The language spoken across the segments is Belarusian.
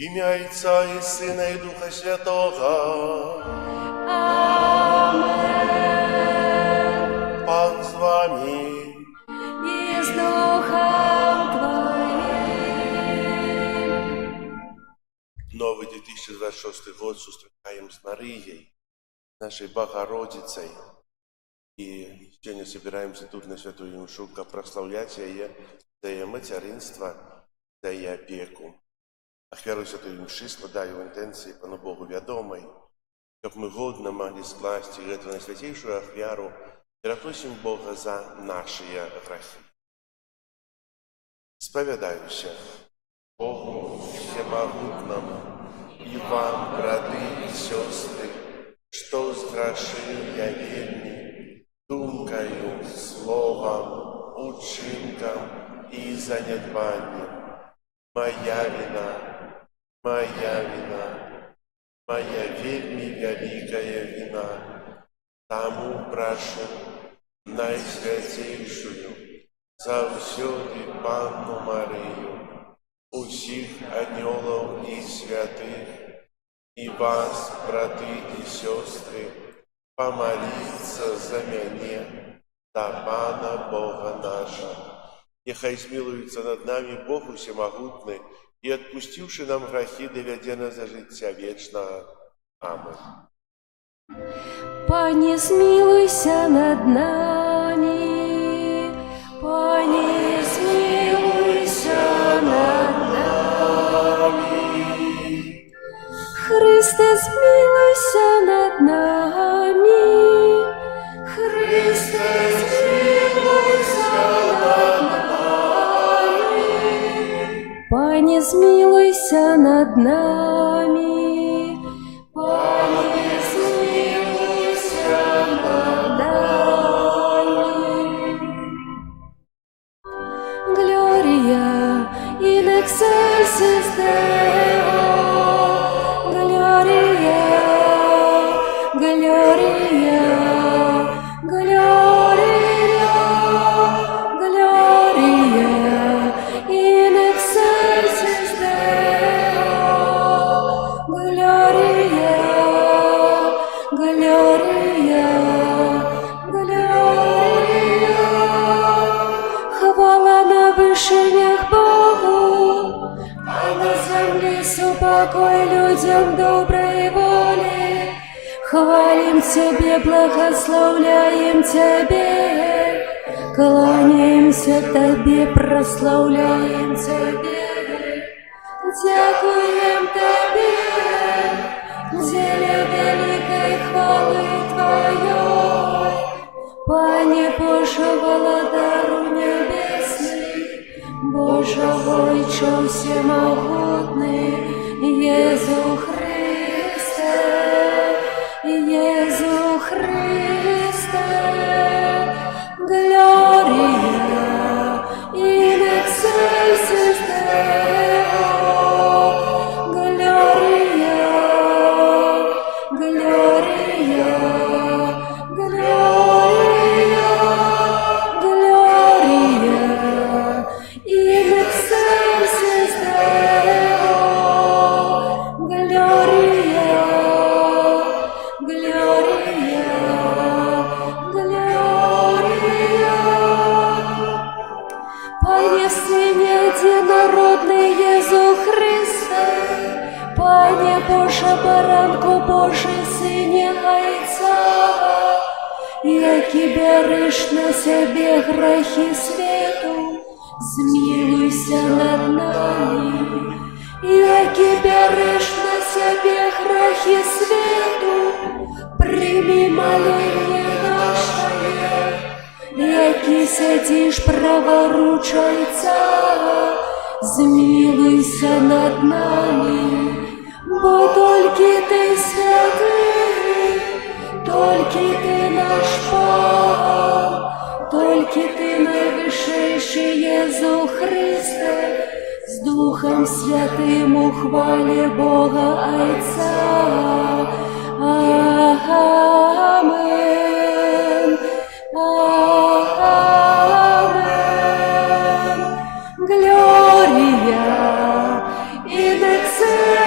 Ім'я Отця і Сина, і Духа Святого. Amen. Пан з вами. И с Духом Твоим. Новый 2026 год зустрічаємо з Марією, нашей Богородицей. И сегодня собираемся тут на Святую Мшу, прославлять ее за ее материнство, за ее опеку. Ахвяру Святої Мши складаю в інтенції Пану Богу відомої, щоб ми годно могли скласти эту наисвятейшую ахвяру, просим Бога за наши грехи. Споведаюся Богу Всемогутному и вам, браты и сестры, что сгрешил я вельми, думкою, словом, учинком и занятванием. Моя вина, моя вельми великая вина. Тому прошу найсвятейшую, завсёды Панну Марию, усіх анёлов и святых, и вас, браты и сестры, помолиться за меня, за Пана Бога нашего. Нехай смилуется над нами Бог Всемогутный и, отпустивший нам грехи, доведе нас до життя вечного. Аминь. Пане, смилуйся над нами, Пане, смилуйся над нами. Христе, смилуйся над нами, Христе, смилуйся над нами. Пане, смилуйся над нами, Пане, смилуйся над нами. Gloria in excelsis Deo, Gloria, Gloria, Gloria, Gloria in excelsis Deo, Gloria, Gloria, Gloria. Хвала на вышинях Богу, а на земле упокой людям доброй воли. Хвалим Тебе, благословляем Тебе, кланяемся Тебе, прославляем Тебе. Дякуем Тебе, деле великой хвалы Твоей. Пане Боже, владару небесный, Боже Войче всемогутный, Езу Христе, Езу Христе. Gloria in excelsis Deo, Gloria, Gloria, Gloria, Gloria in excelsis Deo, Gloria, Gloria, Gloria. Пане Сыне единородный Езу Христе, Пане Боже, баранку Божий, Сыне Отца, яки береш на себе грехи свету, змилуйся над нами. Яки береш на себе грехи свету, прими моление наше. Яки сидишь праворучайца, змилуйся над нами. Бо только Ты святый, только Ты наш Пан, только Ты наивысший Езу Христе, с Духом Святым ухвали Бога Отца. Амен. Amen. Gloria in excelsis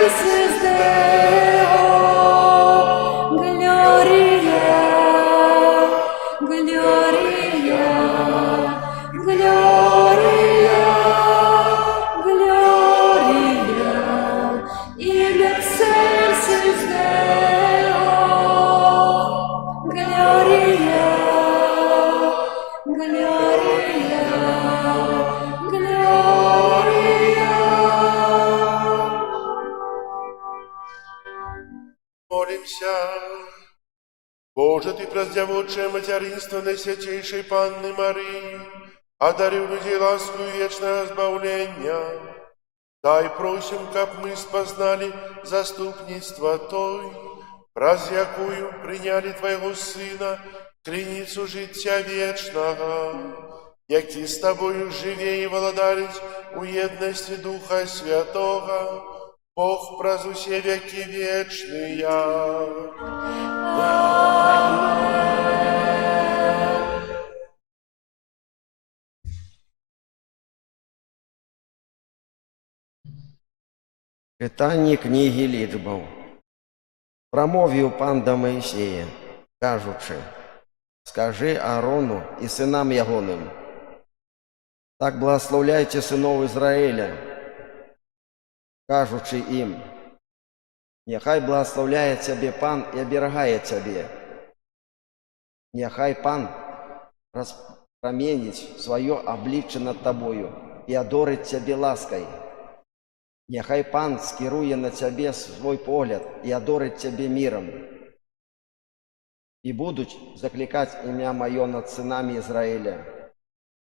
помолимся. Боже, Ты праздявочее материнство Наисвятейшей Панны Марии, одарив людей ласкою вечного избавления. Дай просим, как мы спознали заступництво Той, раз якую приняли Твоего Сына, криницу життя вечного, які с Тобою живе и владарить у едности Духа Святого, Бог праз усе веки вечные. Читання книги лічбаў. Прамовіў пан да Маісея, кажучы: «Скажы Аарону і сынам ягоным: так благословляйте сынов Израиля, кажучы ім: няхай благословляе цябе пан і аберагае цябе. Няхай пан распраменіць сваё аблічча над табою і адорыць цябе ласкай. Няхай пан скіруе на цябе свой погляд і адорыць цябе мірам. І будуць заклікаць імя маё над сынамі Ізраіля,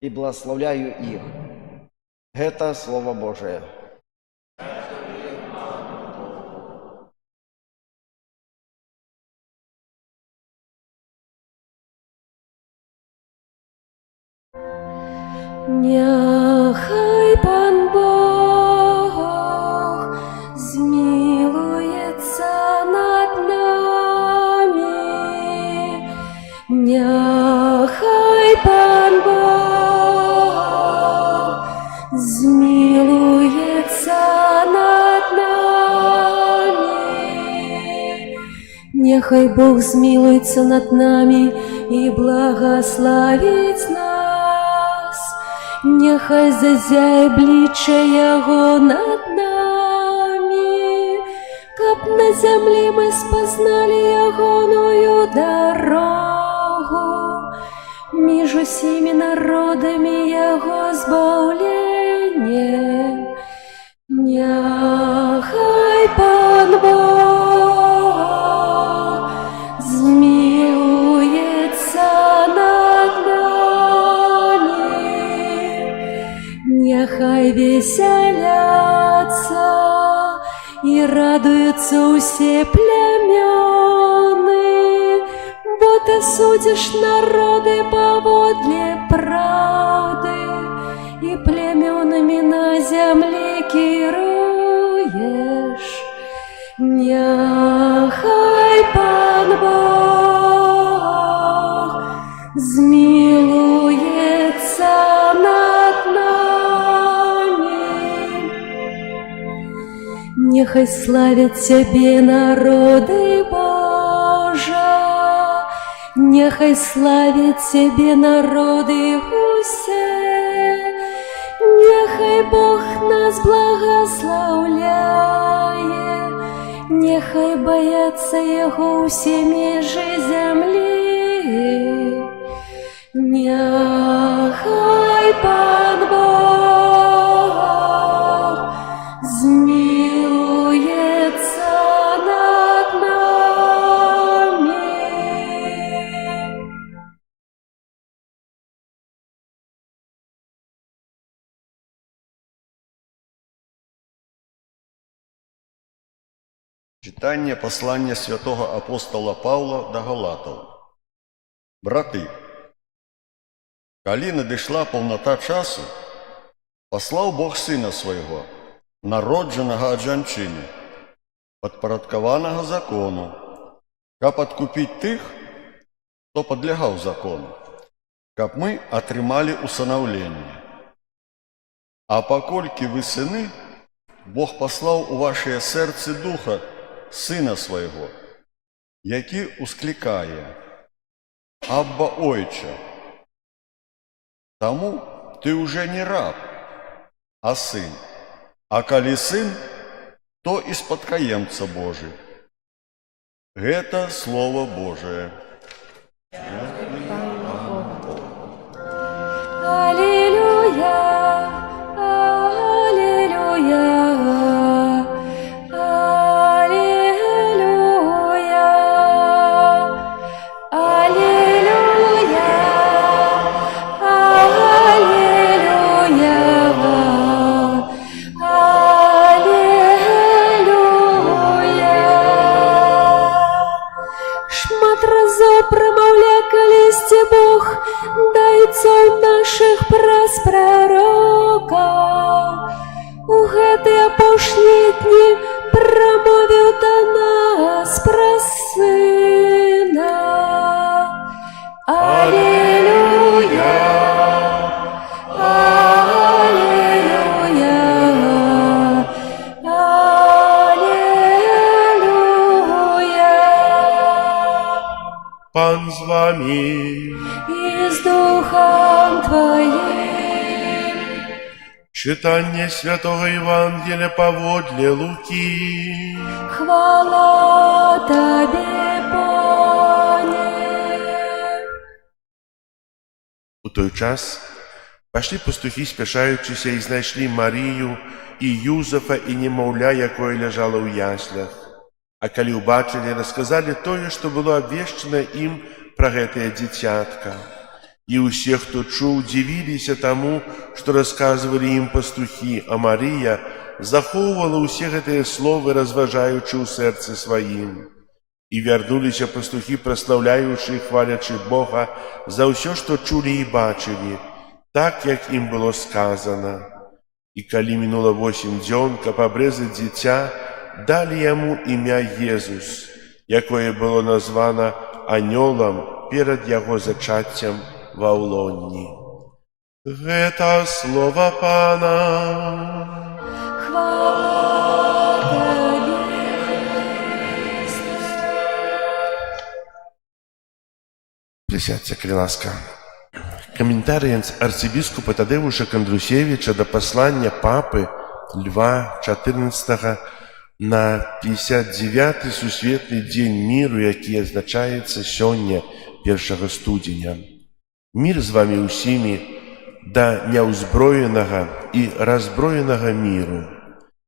і благословляю іх». Гэта Слово Божие. Няхай пан Бог змилуется над нами. Няхай пан Бог змилуется над нами. Няхай Бог змилуется над нами и благословить нас. Няхай зазяе обличчя Яго над нами, каб на землі ми спознали Ягоную дорогу, між усіми народами Яго збавлення. Няхай пан Бог змилуется над нами. Няхай веселятся и радуются усе племёны, бо Ты судишь народы поводле правды, и племёнами на земле керуешь. Няхай пан Бог змилуется над нами. Нехай славят Тебе народы, Боже, нехай славят Тебе народы усе. Нехай Бог нас благословляє, нехай бояться Його усі межі землі. Нехай пан Бог змилується над нами. Читання послання святого апостола Павла до Галатаў. Браты, калі надышла паўната часу, паслаў Бог Сына Свайго, народжанага ад жанчыны, падпарадкаванага закону, каб адкупіць тых, хто падлягаў закону, каб мы атрымалі усынаўленне. А паколькі вы сыны, Бог паслаў у вашыя сэрцы Духа Сына Свайго, які усклікае: «Абба, Ойча». Таму ты уже не раб, а сын. А калі сын, то і спадкаемца Божы. Гэта Слово Божие. Аллилуйя, аллилуйя, аллилуйя, дайцоў нашых праз прарока. У гэтыя апошнія дні прамовіў да нас праз Сына. Алелюя! Алелюя! Алелюя! Пан з вами. И с Духом Твоим. Читание Святого Евангелия поводле Луки. Хвала Тебе, Пане. У той час пошли пастухи, спешаючися, і знайшли Марію і Юзефа, і немовля, якое лежало у яслях. А калі убачили, розказали тое, што было абвешчана ім пра гэтае дзіцятка. І ўсе, хто чуў, дзівіліся таму, што расказвалі ім пастухі, а Марія захоўвала ўсе гэтыя словы, разважаючы ў сэрцы сваім. І вярнуліся пастухі, праслаўляючы і хвалячы Бога за ўсё, што чулі і бачылі, так, як ім было сказана. І калі мінула 8 дзён, каб абрэзаць дзіця, далі яму імя Езус, якое было названа анёлам перад яго зачаццем ва ўлонні. Гэта слова Пана. Хвала Тебе, Христе. Присядьте, калі ласка. Каментарій арцыбіскупа Тадеуша Кандрусевича да паслання папы Льва XIV на 59-й сусветны дзень міру, які адзначаецца сёння 1 студзеня. Мір з вамі ўсімі да няўзброенага і раззброенага міру.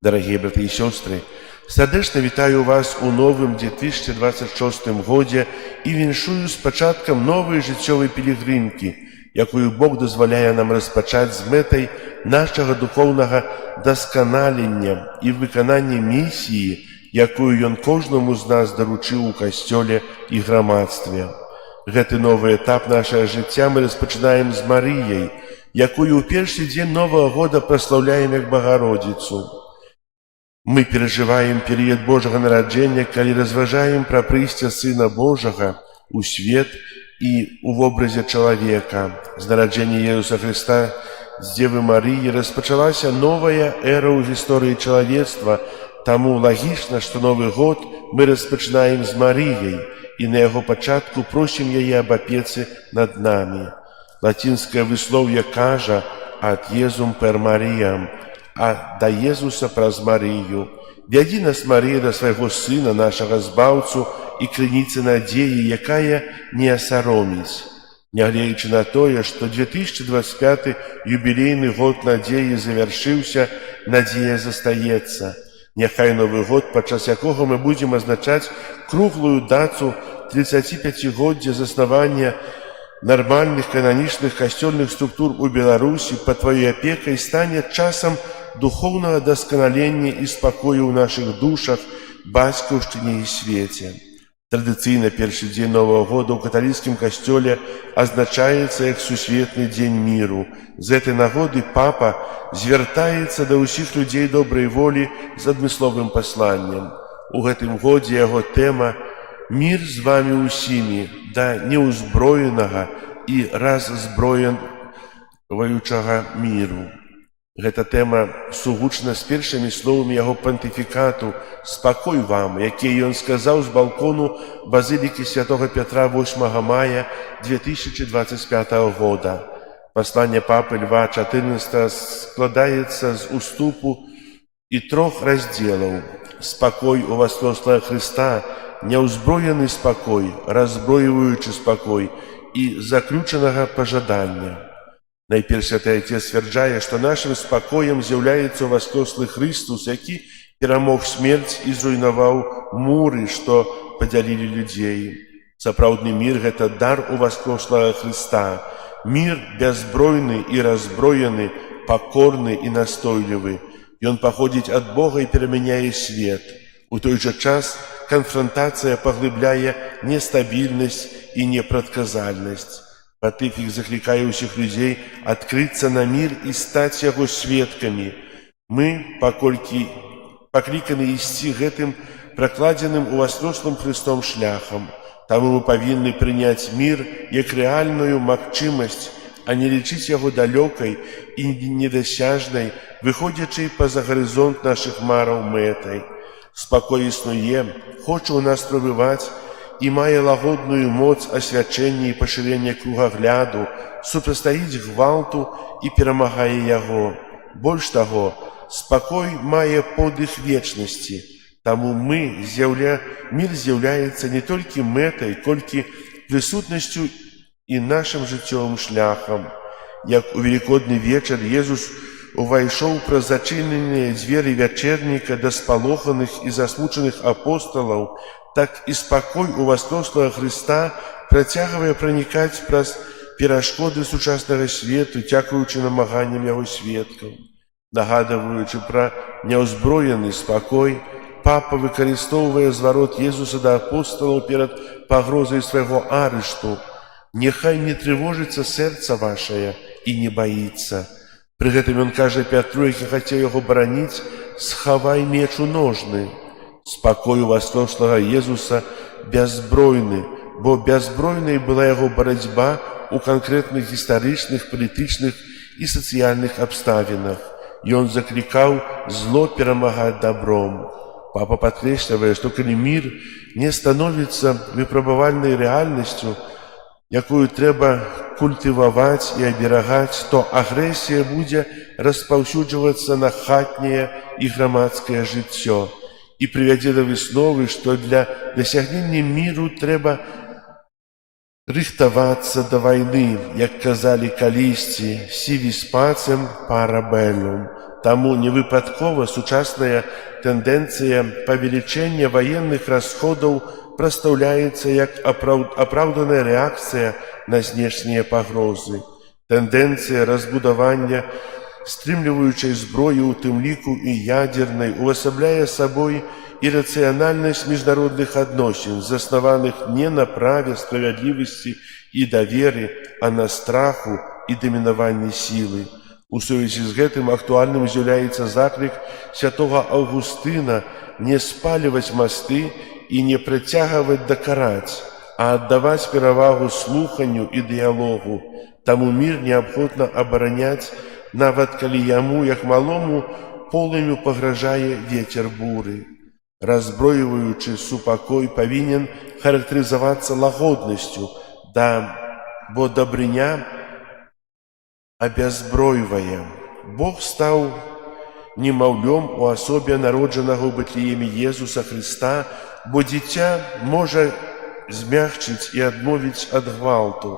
Дарагія браты і сёстры, сардэчна вітаю вас у новым 2026 годзе і віншую з пачаткам новай жыццёвай пілігрымкі, якую Бог дазваляе нам распачаць з мэтай нашага духоўнага дасканалення і выканання місіі, якую Ён кожнаму з нас даручыў у касцёле і грамадстве. Гэты новы этап нашага жыцця мы распачынаем з Марыяй, якую ў першы дзень Новага года праслаўляем як Багародзіцу. Мы перажываем перыяд Божага нараджэння, калі разважаем пра прыйсце Сына Божага ў свет і ў вобразе чалавека. З нараджэння Езуса Хрыста з Дзевы Марыі распачалася новая эра ў гісторыі чалавецтва, таму лагічна, што Новы год мы распачынаем з Марыяй і на яго пачатку просім яе аб апецы над намі. Лацінскае выслоўе кажа «Ад Езум пер Маріям», а да Езуса праз Марыю. Вядзі нас, Марыя, да свайго Сына, нашага Збаўцу і крыніцы надзеі, якая не асароміць. Нягледзячы на тое, што 2025 юбілейны год надзеі завяршыўся, надзея застаецца. Няхай Новы год, падчас якога мы будзем азначаць круглую дату 35-годдзя заснавання нармальных кананічных касцёльных структур у Беларусі, пад тваёй апекай стане часам духоўнага дасканалення і спакою ў нашых душах, бацькаўшчыне і свеце. Традыцыйна першы дзень Новага года ў каталіцкім касцёле азначаецца як сусветны дзень міру. З гэтай нагоды папа звяртаецца да ўсіх людзей добрай волі з адмысловым пасланнем. У гэтым годзе яго тэма «Мір з вамі ўсімі да неўзброенага і раззброенваючага міру». Гэта тэма сугучна з першымі словамі яго пантыфікату «Спакой вам», якія ён сказаў з балкону базылікі святога Пятра 8 мая 2025 года. Пасланне папы Льва XIV складаецца з уступу і 3 раздзелаў. Спакой у воскреслага Хрыста, няўзброены спакой, раззброіваючы спакой і заключанага пажадання. Найперш Святы Отец сцвярджае, што нашым спакоем з'яўляецца воскреслы Христус, які перамог смерць і зруйнаваў муры, што падзялілі людзей. Сапраўдны мір – гэта дар у воскреслага Хрыста. Мір бяззбройны і раззброены, пакорны і настойлівы. Ён паходзіць ад Бога і перамяняе свет. У той жа час канфронтацыя паглыбляе нестабільнасць і непрадказальнасць. Патыфік заклікае ўсіх людзей адкрыцца на мір і стаць яго сведкамі. Мы, паколькі пакліканы ісці гэтым пракладзеным уваслёслым Христом шляхам, таму мы павінны прыняць мір як рэальную магчымасць, а не лічыць яго далёкай і недасяжнай, выходзячай па-за гарызонт нашых мараў мэтай. Спакой існуе, хоча ў нас прабываць і мае лагодную моц асвячэння і пашырення кругагляду, супрастаіць гвалту і перамагае яго. Больш таго, спакой мае подых вечнасці, таму мір з'яўляецца не толькі мэтай, колькі прысутнасцю і нашым жыццёвым шляхам. Як у велікодны вечар Езус увайшоў праз зачыненыя дзверы вячэрніка да спалоханых і засмучаных апосталаў, так і спакой уваслёслага Хрыста працягвае пранікаць праз перашкоды сучаснага свету, дзякуючы намаганням яго сведкаў. Нагадваючы пра няўзброены спакой, папа выкарыстоўвае зварот Езуса да апосталаў перад пагрозай свайго арышту. «Нехай не трывожыцца сэрца вашае і не баіцца». Пры гэтым ён кажа Пятру, які хацеў яго бараніць: «Схавай меч у ножны». Спакой уваслёслага Езуса бяззбройны, бо бяззбройнай была яго барацьба ў канкрэтных гістарычных, палітычных і сацыяльных абставінах. Ён заклікаў зло перамагаць добром. Папа падкрэслівае, што калі мір не становіцца выпрабавальнай рэальнасцю, якую трэба культываваць і аберагаць, то агрэсія будзе распаўсюджвацца на хатняе і грамадскае жыццё і прывядзе да высновы, што для дасягнення міру трэба рыхтавацца да вайны, як казалі калісьці, «si vis pacem para bellum». Таму невыпадкова сучасная тэндэнцыя павелічэння ваенных расходаў прадстаўляецца як апраўданая рэакцыя на знешнія пагрозы. Тэндэнцыя разбудавання стрымліваючай зброі, у тым ліку і ядзернай, увасабляе сабой ірацыянальнасць міжнародных адносін, заснаваных не на праве, справядлівасці і даверы, а на страху і дамінаванні сілы. У сувязі з гэтым актуальным з'яўляецца заклік святога Аўгустына не спаліваць масты і не прыцягваць дакараць, а аддаваць перавагу слуханню і дыялогу. Таму мір неабходна абараняць, нават калі яму, як малому полымю, пагражае вецер буры. Разброіваючы супакой павінен характарызавацца лагоднасцю, бо дабрыня абязбройвае. Бог стаў немаўлём у асобе народжанага ў Бэтлееме Езуса Хрыста, бо дзіця можа змягчыць і адмовіць ад гвалту.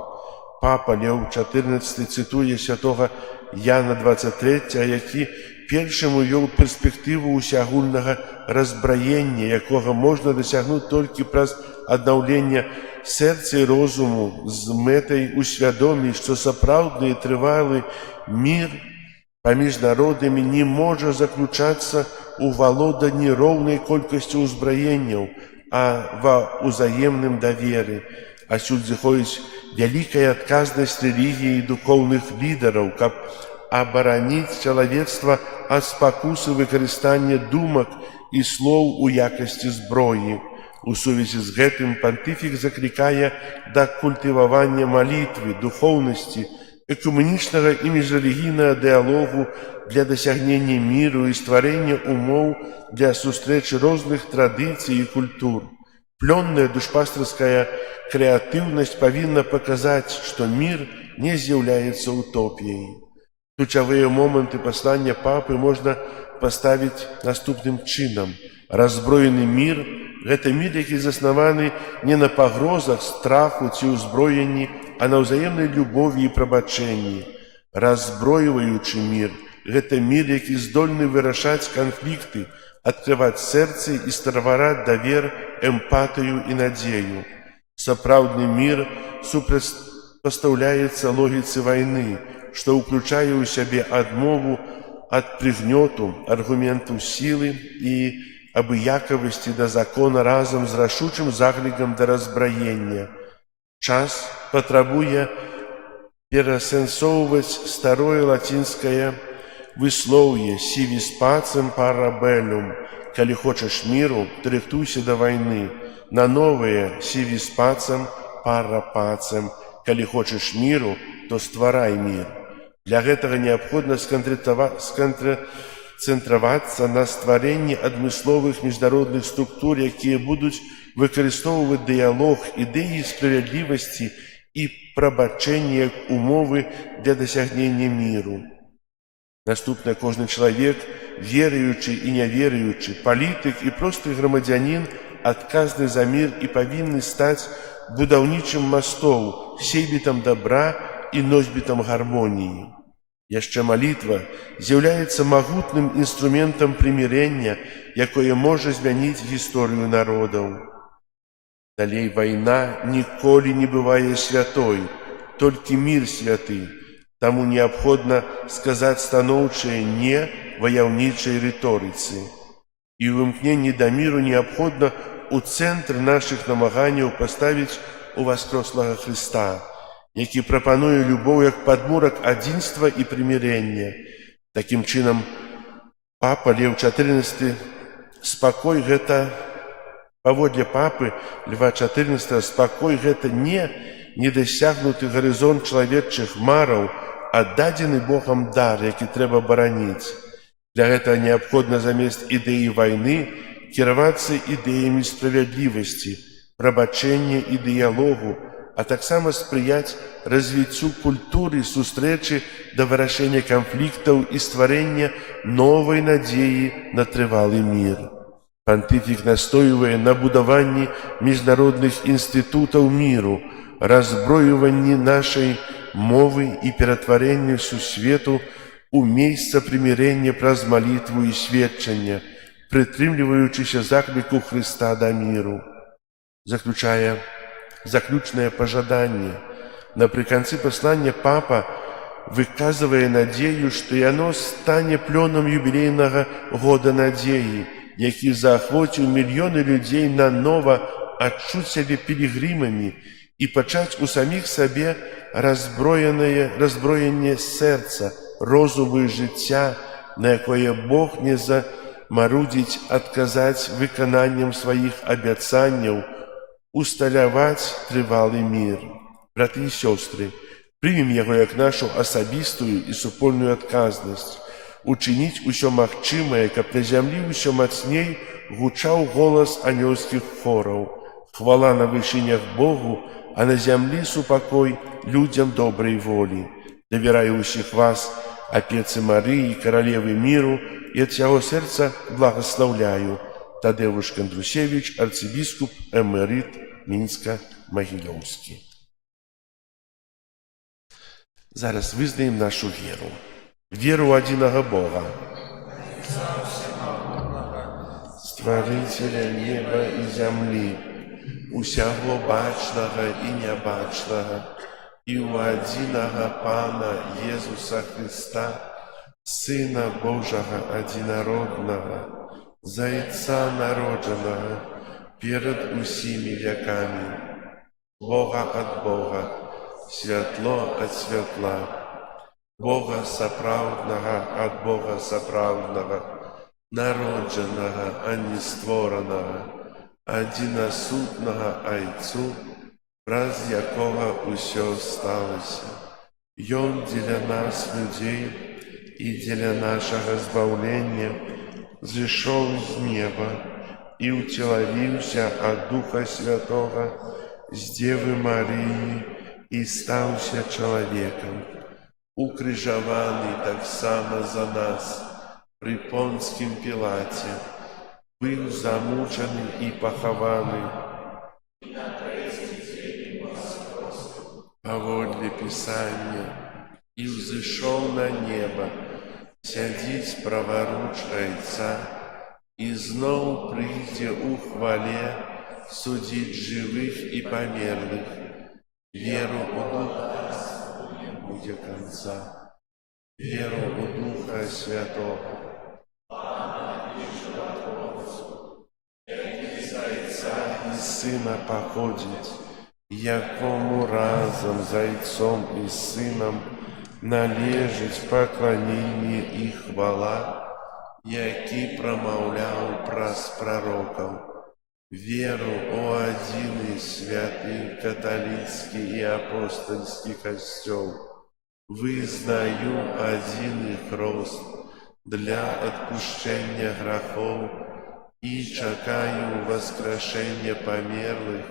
Папа Леў XIV цытуе святога Яна 23, які першым увёл перспектыву усеагульнага разбраення, якога можна дасягнуць толькі праз аднаўленне сэрца і розуму з мэтай усвядоміць, што сапраўдны і трывалы мір паміж народамі не можа заключацца ў валоданні роўнай колькасцю ўзбраенняў, а ва ўзаемным даверы. Адсюль зыходзіць вялікая адказнасць рэлігіі і духоўных лідараў, каб абараніць чалавецтва ад спакусы выкарыстання думак і слоў у якасці зброі. У сувязі з гэтым пантыфік заклікае да культывавання малітвы, духоўнасці, экуменічнага і міжрэлігійнага дыялогу для дасягнення міру і стварэння умоў для сустрэчы розных традыцый і культур. Плённая душпастырская крэатыўнасць павінна паказаць, што мір не з'яўляецца утопіяй. Ключавыя моманты паслання папы можна паставіць наступным чынам. Разброены мір – гэта мір, які заснаваны не на пагрозах, страху ці ўзброенні, а на ўзаемнай любові і прабачэнні. Разброіваючы мір – гэта мір, які здольны вырашаць канфлікты, адкрываць сэрцы і ствараць давер, эмпатыю і надзею. Сапраўдны мір супрацьпастаўляецца логіцы вайны, што ўключае ў сябе адмову ад прыгнёту, аргументу сілы і абыякавасці да закона разам з рашучым заклікам да разбраення. Час патрабуе перасэнсоўваць старое лацінскае выслоўе «si vis pacem para bellum», «калі хочаш міру, то рыхтуйся да вайны», на новае «si vis pacem para pacem», «калі хочаш міру, то стварай мір». Для гэтага неабходна сканцэнтравацца на стварэнні адмысловых міжнародных структур, якія будуць выкарыстоўваць дыялог, ідэі справядлівасці і прабачэння як умовы для дасягнення міру. Наступна, кожны чалавек, веруючы і няверуючы, палітык і просты грамадзянін, адказны за мір і павінны стаць будаўнічым мастоў, сейбітам добра і носьбітам гармоніі. Яшчэ малітва з'яўляецца магутным інструментам прымірэння, якое можа змяніць гісторыю народаў. Далей, вайна ніколі не бывае святой, толькі мір святы, таму неабходна сказаць станоўчае «не» ваяўнічай рыторыцы. І ў імкненні да міру неабходна у цэнтр нашых намаганняў паставіць уваскрослага Хрыста, які прапануе любоў як падмурак адзінства і прымірэння. Такім чынам, папа Леў XIV спакой гэта, паводле папы Льва XIV, спакой гэта не недасягнуты гарызонт чалавечых мараў, а дадзены Богам дар, які трэба бараніць. Для гэтага неабходна замест ідэі вайны кіравацца ідэямі справядлівасці, прабачэння і дыялогу, а таксама спрыяць развіццю культуры сустрэчы да вырашэння канфліктаў і стварэння новай надзеі на трывалы мір. Пантыфік настойвае на будаванні міжнародных інстытутаў міру, раззброюванні нашай мовы і ператварэння сусвету у месца прымірэння праз малітву і сведчання, прытрымліваючыся закліку Хрыста да міру. Заключнае пажаданне. Напрыканцы паслання папа выказвае надзею, што яно стане плёнам юбілейнага года надзеі, які заахвоціў мільёны людзей нанова адчуць сябе пілігрымамі і пачаць у саміх сабе разброенне сэрца, розуму і жыцця, на якое Бог не замарудзіць адказаць выкананнем сваіх абяцанняў, усталяваць трывалы мір. Браты і сёстры, прымем яго як нашу асабістую і супольную адказнасць, учыніць усё магчымае, каб на зямлі ўсё мацней гучаў голас анёлскіх хораў. Хвала на вышынях Богу, а на зямлі супакой людзям добрай волі. Давяраю ўсіх вас апецы Марыі, каралевы міру, і ад сяго сэрца благаслаўляю. Тадеуш Кандрусевич, арцыбіскуп эмерыт Мінска-Магілёўскі. Зараз вызнаем нашу веру. Веру ў адзінага Бога, стварыцеля неба і зямлі, усяго бачнага і нябачнага, і ў адзінага Пана Езуса Хрыста, Сына Божага адзінароднага, Зайца народжанага перад усімі вякамі, Бога ад Бога, святло ад святла, Бога сапраўднага ад Бога сапраўднага, народжанага, а не створанага, адзінасутнага Айцу, праз якога ўсё сталася. Ён дзеля нас, людзей, і дзеля нашага збаўлення зышоў з неба і ўцелавіўся ад Духа Святога з Дзевы Марыі і стаўся чалавекам, укрыжаваны таксама за нас пры Понскім Пілаце, быў замучаны і пахаваны. Паводле Пісання і ўзышоў на неба, сядзіць праваруч Айца, і зноў прыйдзе ў хвале судзіць жывых і памерлых. Веру ў Духа будзе канца, веру ў Духа Святога, з Айца і Сына паходзіць, якому разом з Отцом і Сином належить поклоніння і хвала, який промовляв праз пророків. Веру у один і святий католицький і апостольський костел. Визнаю один і хрост для відпущення гріхів і чекаю воскрешення померлих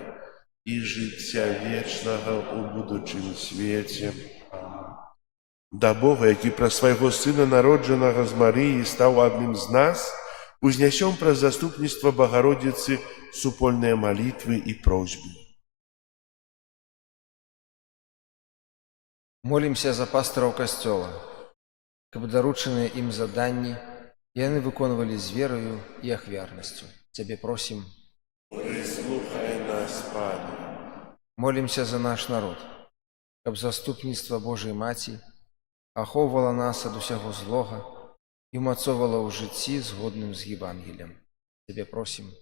і життя вічного у будучому світі. До Бога, який про свого Сина, народженого з Марії, став одним з нас, узнесем про заступництво Богородицы супольные молитвы и просьбы. Молімся за пастыраў касцёла, каб даручаныя ім заданні яны выконвалі з верою і ахвярнасцю. Цябе просім. Выслухай нас, Пане. Молімся за наш народ, каб заступніцтва Божай Маці ахоўвала нас ад усяго злога і умацоўвала ў жыцці згодным з Євангеліем. Цябе просім.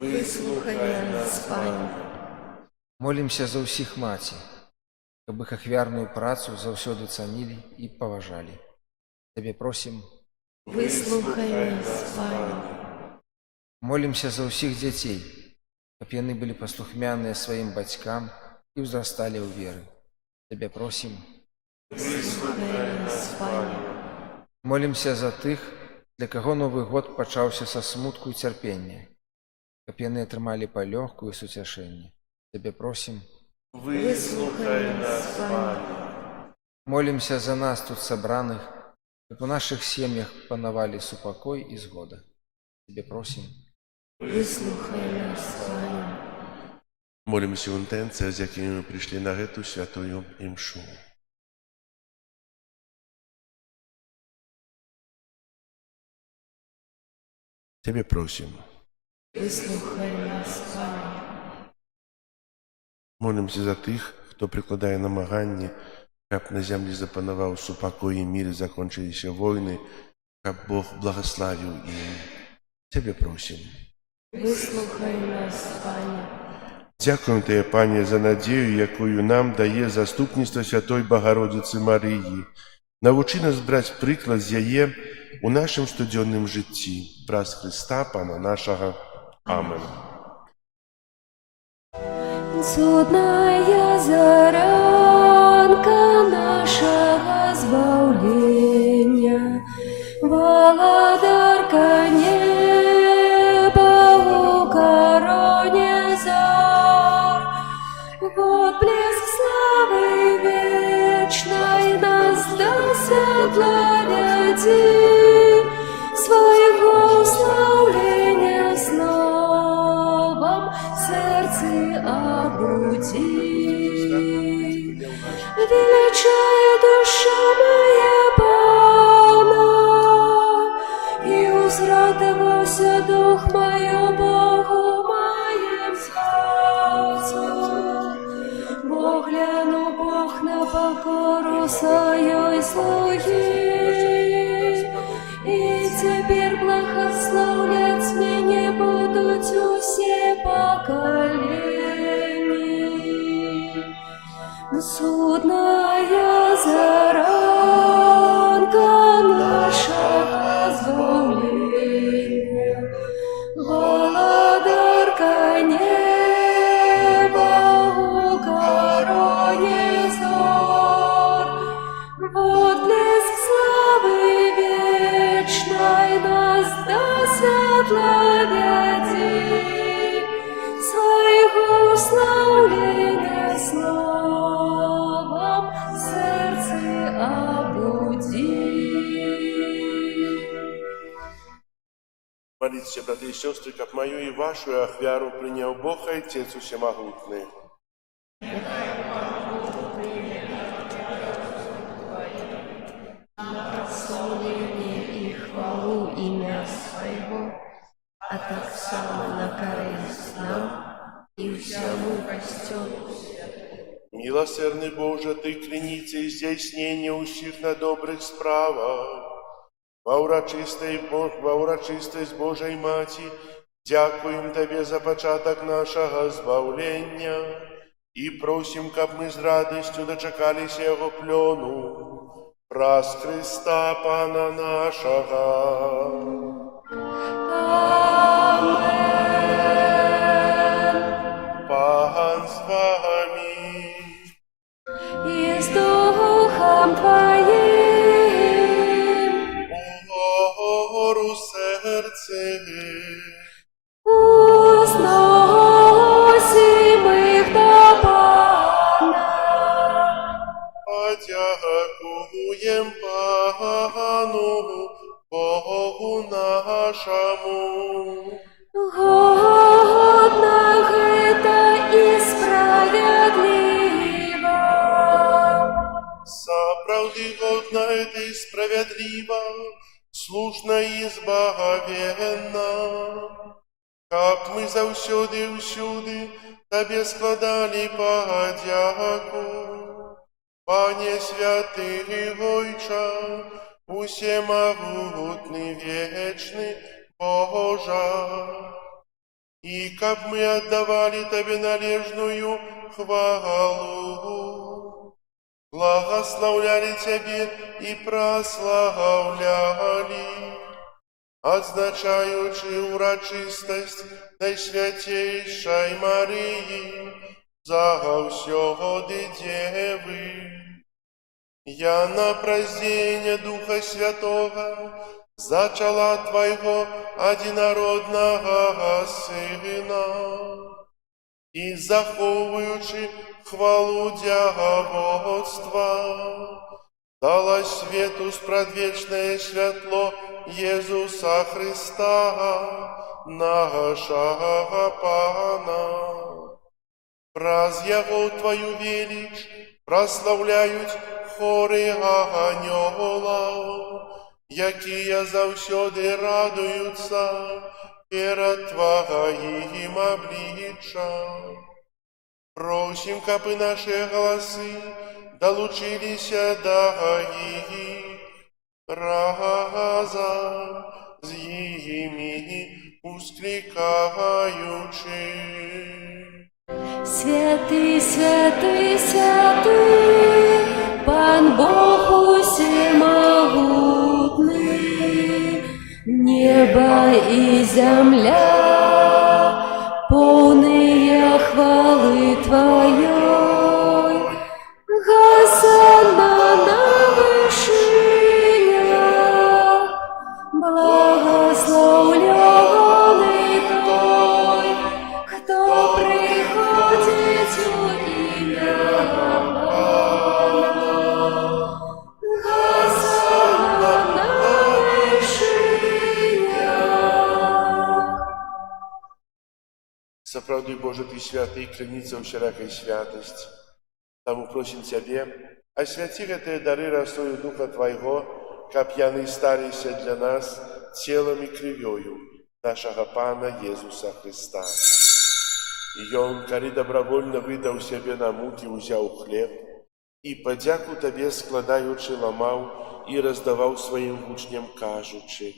Выслухай нас, Пане. Молімся за ўсіх маці, каб іх ахвярную працу заўсёды цанілі і паважалі. Цябе просім. Выслухай нас, Пане. Молімся за ўсіх дзяцей, каб яны былі паслухмяныя сваім бацькам і ўзрасталі ў веры. Цябе просім. Выслухай нас, Пане. Молімся за тых, для каго Новы год пачаўся са смутку і цярпення, каб яны атрымалі палёгку і суцяшэнне. Цябе просім. Выслухай нас, Пане. Молімся за нас тут сабраных, каб у нашых сем'ях панавалі супакой і згода. Цябе просім. Выслухай нас, Пане. Молимся в інтенціях, з якими ми прийшли на эту святую імшу. Тебе просим. Выслухай нас, Пане. Молимся за тих, хто прикладає намагання, каб на землі запанував супокой і мир, закончилися війни, каб Бог благословив їм. Тебе просим. Выслухай нас, Пане. Дякуємо Тебе, Пане, за надію, якою нам дає заступництво Святої Богородиці Марії. Навчи нас брати приклад з її у нашому щоденному житті. Праз Христа, Пана нашого. Амин. Судная заранка нашего збавления, володарка неба у короне зор, вот блеск славы вечной нас до светла веди, своего славления с новом сердце обуди. Величает душа моя Пана, и узрадовался дух мою Богу моим сердцем. Бог гляну, Бог на покору своей слуги, и теперь благословлять меня будут все поколения. Судная заранка нашего избавления, володарка неба у короне зор, вот блеск славы вечной нас до светла веди, своего славления словом сердце обуди. Молитесь, братья и сестры, как мою и вашу ахвяру принял Бог, Отец Всемогутный. Славление и хвалу имя Своего, а так само на корысть нам и всему костелу. Милосердный Боже, Ты клянится и здійснення усіх на добрих справах. Во урочистость Божей Маті, дякуємо Тебе за початок нашого збавлення. І просім, каб ми з радістю дочекалися Його пльону, праз Христа Пана нашого. Пан з вами. И с Духом Твоим Угору серце, узносим их до Пана. подякуєм Пану, Богу нашому. Годно это и справедливо. Справді годна і справедлива, слушна і збагавенна. Каб ми завсюди всюди Тебе складали подяку. Пане святий Ойча, усемогутний, вечный Божа. И каб мы отдавали Тебе належную хвалу, благословляли Тебе и прославляли, отзначаючи урочистость Найсвятейшей Марии, завсёды Девы. Я на празднение Духа Святого зачала Твоего одинородного Сына, и заховуючи хвалу дьявольства, дала свету спрадвечное святло Иисуса Христа, нашего Пана. Праз Его Твою величь прославляють хори аньолов, якія завсёды радуються перед Твоим обличчям. Просим, кабы наши голосы долучилися до их разом с ими ускликаючи. Святый, святый, святый, Пан Бог всемогутный, небо и земля, полные хвалы Твоей. Госанна на вышинях, благословленный Той, кто приходит у имя Пана. Госанна на вышинях. Сапраўды, Боже, Ты святы, крыніца ўсялякай святасці. Таму просім Цябе, асвяці гэтыя дары расою Духа Твайго, каб яны сталіся для нас целам і крывёю нашага Пана Езуса Христа. Ён, калі добравольна выдаў сябе на мукі, узяў хлеб і падзяку Табе складаючы ламаў і раздаваў сваім вучням, кажучы: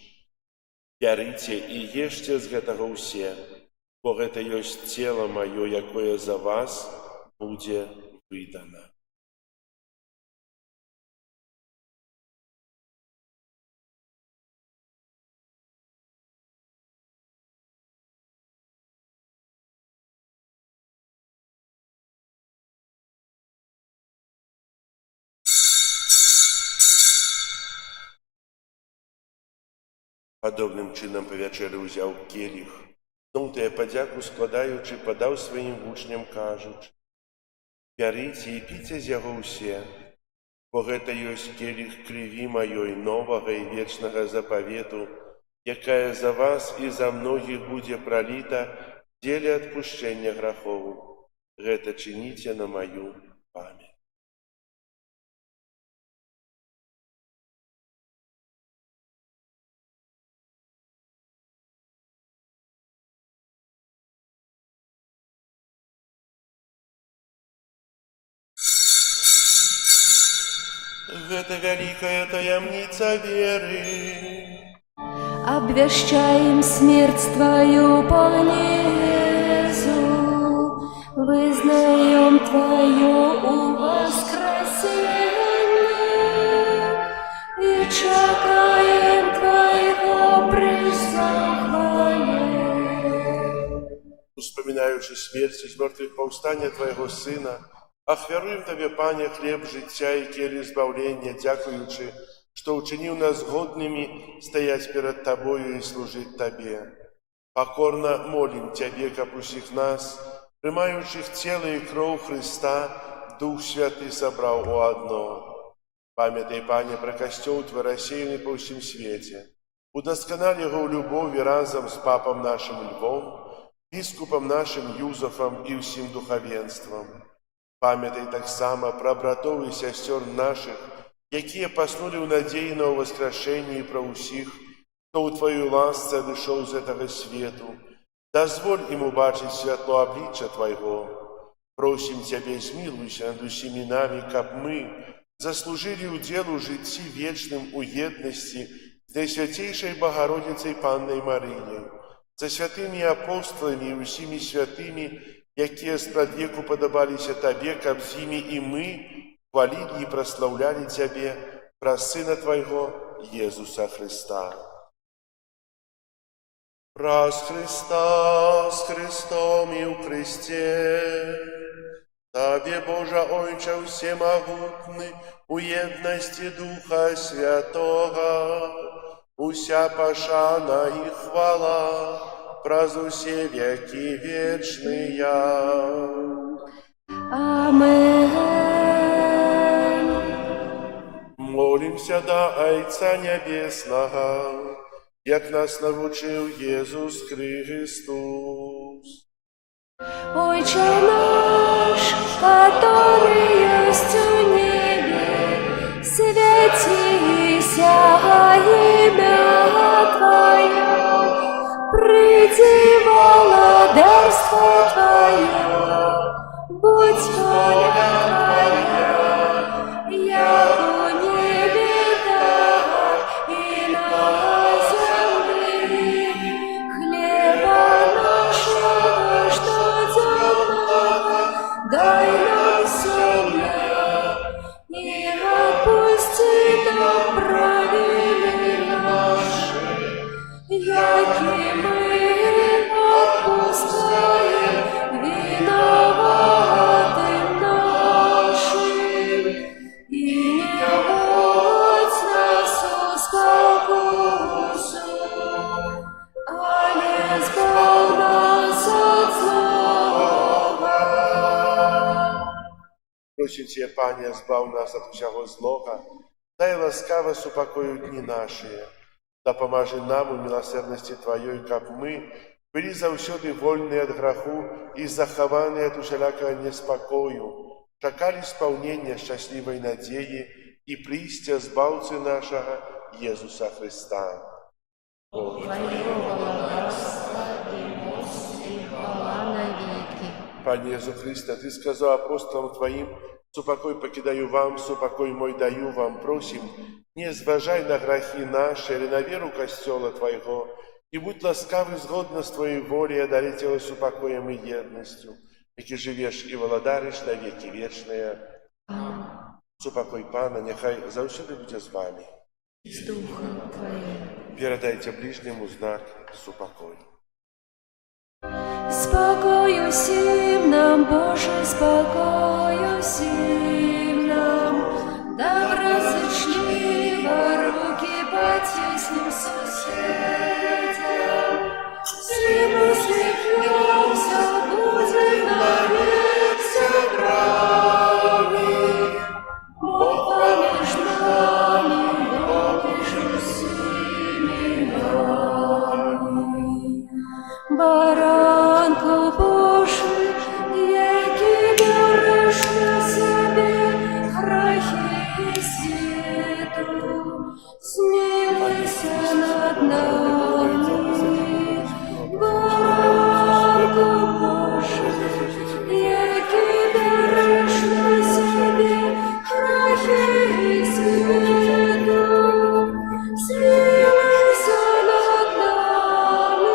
«Бярыце і ешце з гэтага ўсе, бо гэта ёсць цела маё, якое за вас будзе выдана». Падобным чынам па вячэры ўзяў келіх, тое падзяку складаючы, падаў сваім вучням, кажучы: «Бярыце і піце з яго ўсе, бо гэта ёсць келіх крыві маёй новага і вечнага запавету, якая за вас і за многіх будзе праліта дзеля адпушчэння грахоў. Гэта чыніце на маю памяць». Гэта вялікая таямніца веры. Обвещаем смерть Твою, Пане Иису, вызнаем поминаючи смерть из мертвых повстання Твоего Сына, ахвяруем Тебе, Пане, хлеб життя и келью избавления, дякуючи, что учинил нас годными стоять перед Тобою и служить Тебе. Покорно молим Тебе, как усіх нас, приймаючих тело и кровь Христа, Дух Святый собрал у одно. Памятай, Пане, про костел Твой рассеянный по всем свете. Удосконали его в любови разом с Папом нашим Львом, Біскупом нашим Юзофом и всім духовенством. Памятай так само про братов и сестер наших, які поснули в надії на воскрешення, і про усіх, хто у Твою ласце дійшов з этого свету. Дозволь им убачить світло обличчя Твоего. Просим Тебе, змилуйся над усіми нами, как мы заслужили уделу житті вечным у єдності з Найсвятейшей Богородицей Панной Марией, за святыми апостолами и усіми святыми, які спрадвеку подобалися Тебе, как з ними и мы хвалили и прославляли Тебе, про Сына Твоего, Иисуса Христа. Праз Христа, с Христом и в Христе, Тебе, Боже Отче всемогутный, у едности Духа Святого, уся пошана и хвала, праз усе веки вечные. Амен. Молимся до Отца Небесного, як нас научил Иисус Христос. Отче наш, который есть в небе, святися имя Твое, приди владарство Твое, будь воля Твоя, як у небе, так и на земле. Хлеба нашего что дай нам сегодня, и отпусти нам провины наши, яки мы отпускаем виноватым нашим, и не вводь нас в спокусу, а не избавь нас от злого. Просим Тебе, Пане, збав нас от всякого злога, дай ласкаво супокою дни наши, да поможи нам у милосердности Твоей, как мы были завсёды вольны от греху и захованы от усялякого неспокою, чекали исполнения счастливой надеи и пристя Збавцы нашего Иисуса Христа. Пане Иисус Христе, Ты сказал апостолам Твоим: «Супокой покидаю вам, супокой мой даю вам». Просим, не зважай на грехи наши или на веру костела Твоего, и будь ласкавый згодно с Твоей волей одарить его супокоем и едностью, яки живешь и владаришь на веки вечные. Супокой Пана, нехай завсюди буде з вами. С Духом Твоим. Передайте ближнему знак супокой. Спокою всім нам, Боже, спокою всім нам, доброзичливо руки потесним соседям, всем усмехнемся, будем навек собраны. Бог помеж нами, Бог же всеми нами. Баранко Божий, який береш на себе грехи світу, змилуйся над нами. Баранко Божий, який береш на себе грехи світу, змилуйся над нами.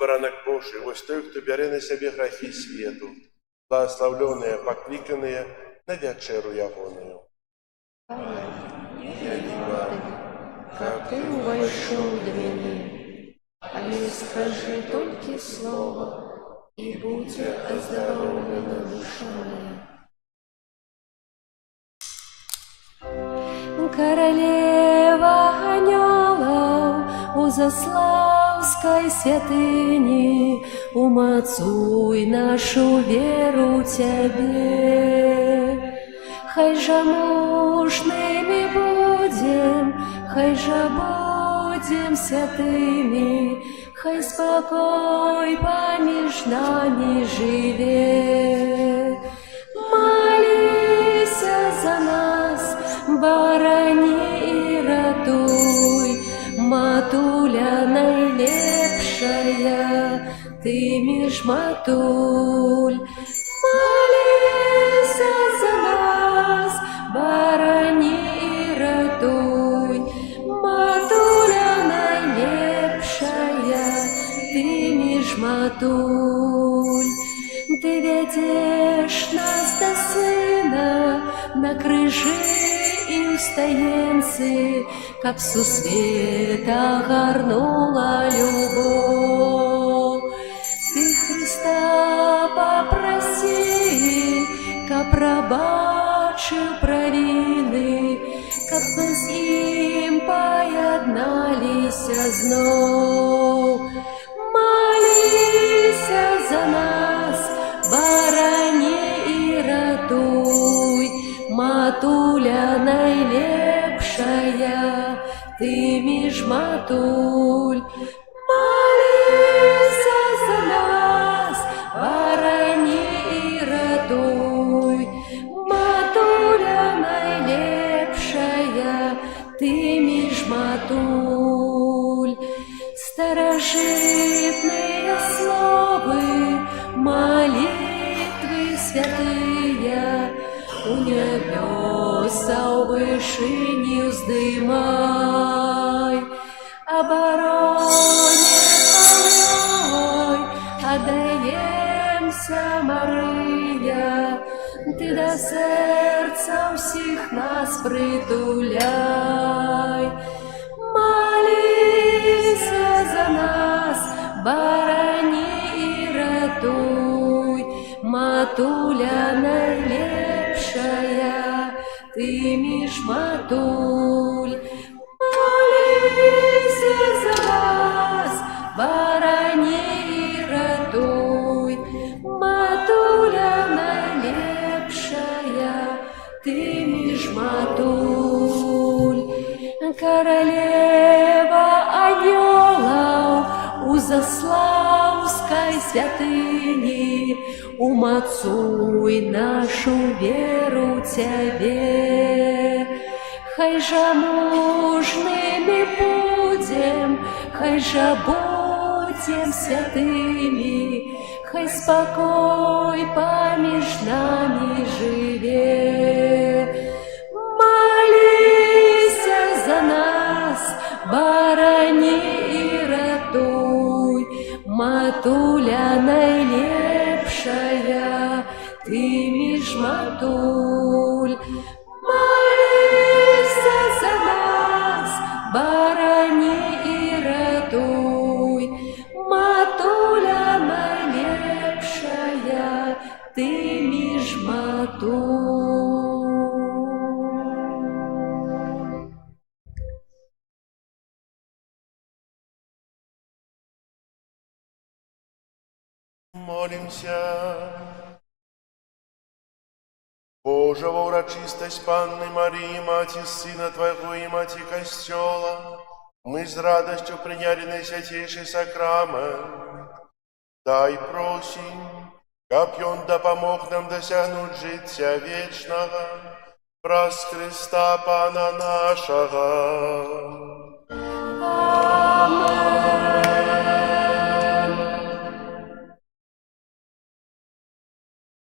баранок Божий, вось той, хто бярэ на сябе грахі свету, благословленыя пакліканыя на вячэру ягоную. Я не маю, Как ты увайшоў да мяне, але скажи толькі слова, і будзе аздароўлена душа моя. Каралева анёлаў у заслаўскай святыні, умацуй нашу веру ў цябе. Хай жа мужнымі будзем, хай жа будзем святымі, хай спакой паміж намі жыве. Маліся за нас, барані і ратуй, матуля найлепшая, ты між матуль. Маліся за нас, барані і ратуй, матуля найлепшая, ты між матуль. Ты вядзеш нас да сына на крыжы і ў стаенцы, каб сусвета гарнула любоў. Ты Христа папрасі, каб прабачыў правіны, каб мы з ім паядналіся зноў. Маліся за нас, барані і ратуй, матуля найлепшая, ты між матуль. Маліся за нас, барані і ратуй, матуля найлепшая, ты між матуль. Старажытныя словы, молитвы святыя, у небёса ў вышыні ўздымай. Абароне тваёй аддаемся, Марыя, ты да сэрца ўсіх нас притуляй. Маліся за нас, барані і ратуй, матуля найлепшая, ты між матуль. Маліся за нас, барані і ратуй, матуля найлепшая, ты між матуль. Каралева анёлаў у заслаўскай святыні, умацуй нашу веру ў цябе. Хай жа мужнымі будзем, хай жа будзем святымі, хай спакой паміж намі жыве. Маліся за нас, барані і ратуй, матуля найлепшая, ты між матуль. Маліся за нас, барані і ратуй, матуля найлепшая, ты між матуль. Молимся. Боже, во урочистость Панны Марии, Мати Сына Твоего и Мати Костела, мы с радостью приняли наисвятейший сакрамент. Дай просим, как Он да помог нам досягнуть життя вечного, праз Христа Пана нашего.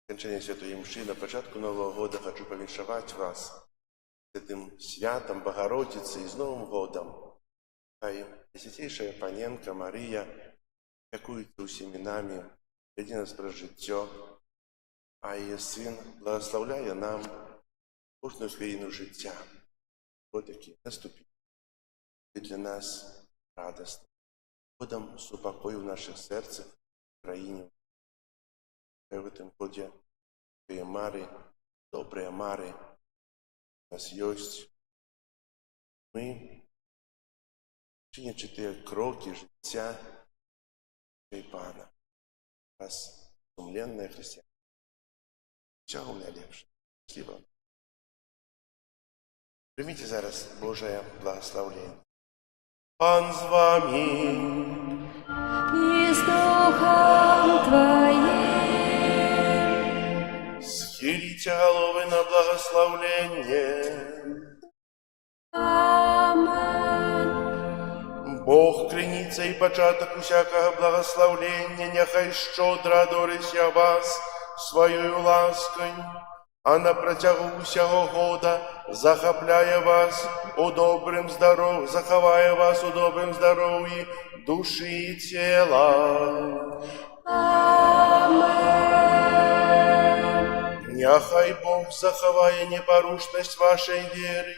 Окончание Святой Мши на початку Нового года хочу повіншавать вас с этим святом Богородицы и с Новым годом. Хай Святейшая Паненка Мария пякується усіми нами, веде нас про життя, а її Син благословляє нам кожну хвилину життя. Ось такі наступить. І для нас радісно. Годом супокою в наших серцях, в країні. Хай в этом годе твои мары, добрые мары у нас есть. Мы чиня 4 кроки життя і Пана. Вас сумленне християн. Всього найлепше. Спасибо. Прийміть зараз Божє благословення. Пан з вами. И с Духом Твоим. Схилите головы на благословление. Амен. Бог криниться і початок усякого благословлення, нехай щодро одорися вас своєю ласкою, а на протягу усього года захопляє вас у добрим здоров'ї, заховає вас у добрим здоров'ї душі і тіла. Амен. Нехай Бог заховає непорушність вашої віри,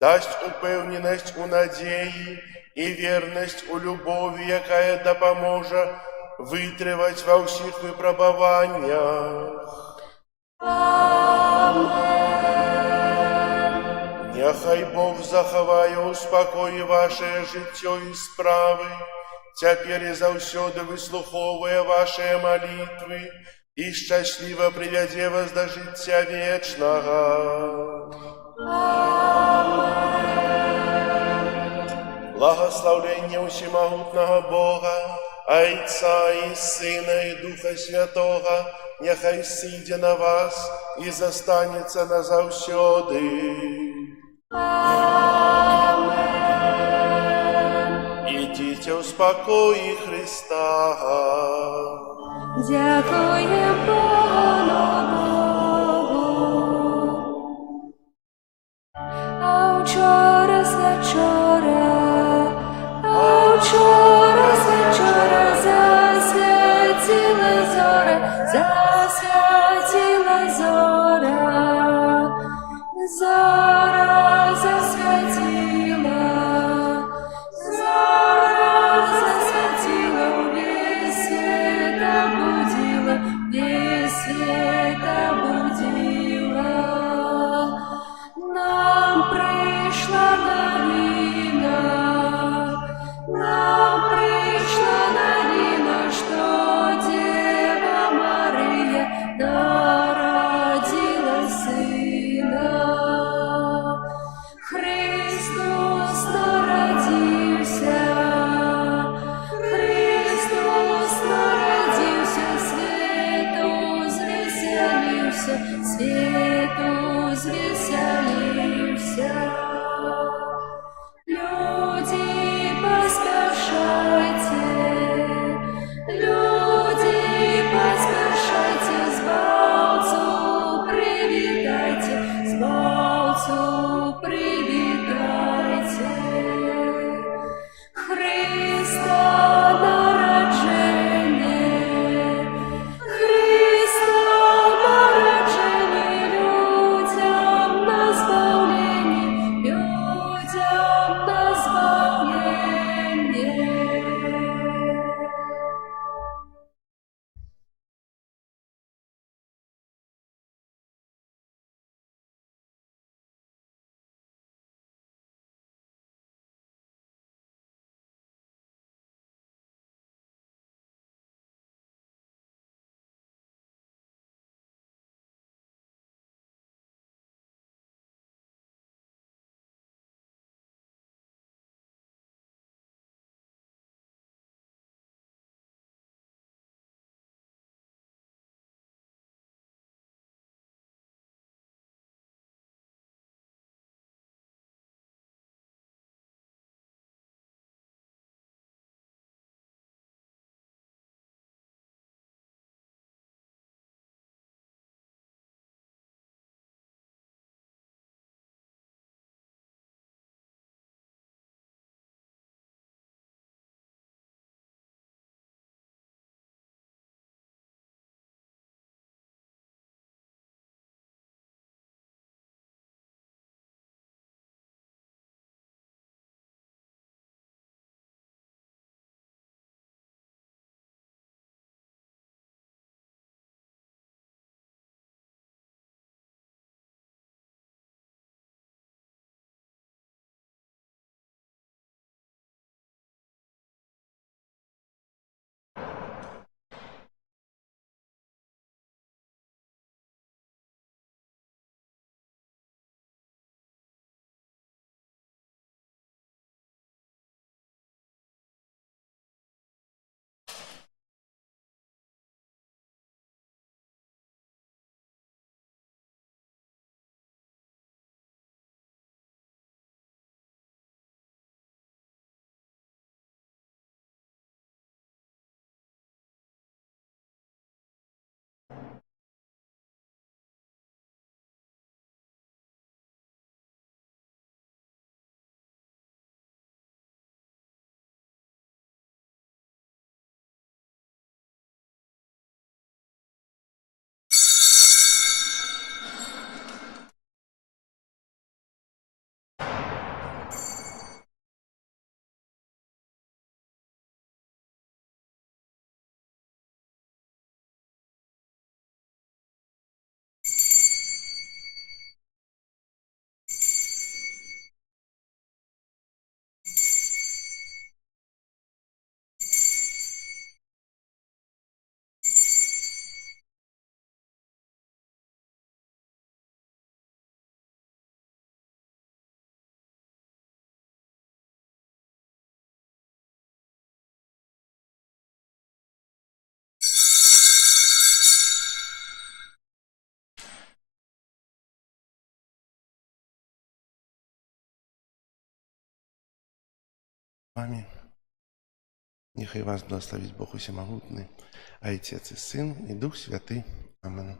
дасть упевненість у надії і вірність у любові, яка допоможе витривати во всіх випробуваннях. Амен. Нехай Бог заховає у спокої ваше життя і справи, тепер і завсюди вислуховує ваші молитви і щасливо приведе вас до життя вічного. Благословення усімогутнього Бога, Отця і Сина і Духа Святого, нехай сидя на вас і застанеться назавсюди. Ідіть у спокої Христа. Дякуємо Богу. А вчора з вечора засвітила зоря, зора засвітила, весь світ обудила, весь вами. Нехай вас благословить Бог Усемогутний, Отец и Сын, и Дух Святый. Аминь.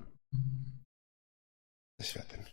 Со святым.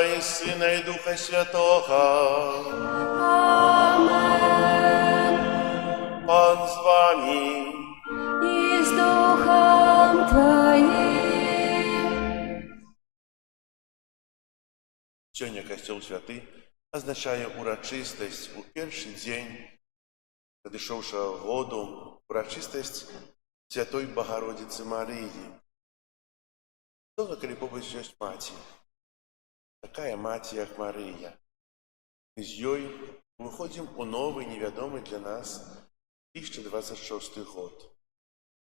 Отца и Сына и Духа Святого. Amen. Пан з вами. И с Духом Твоим. Сьогодні Костюл Святий означає урочистість у перший день надійшовшого году, урочистість Святої Богородиці Марії. Хто, коли побач є маті? Така мать, як Марія. Ми з нею виходимо у новий, невідомий для нас 2026 год.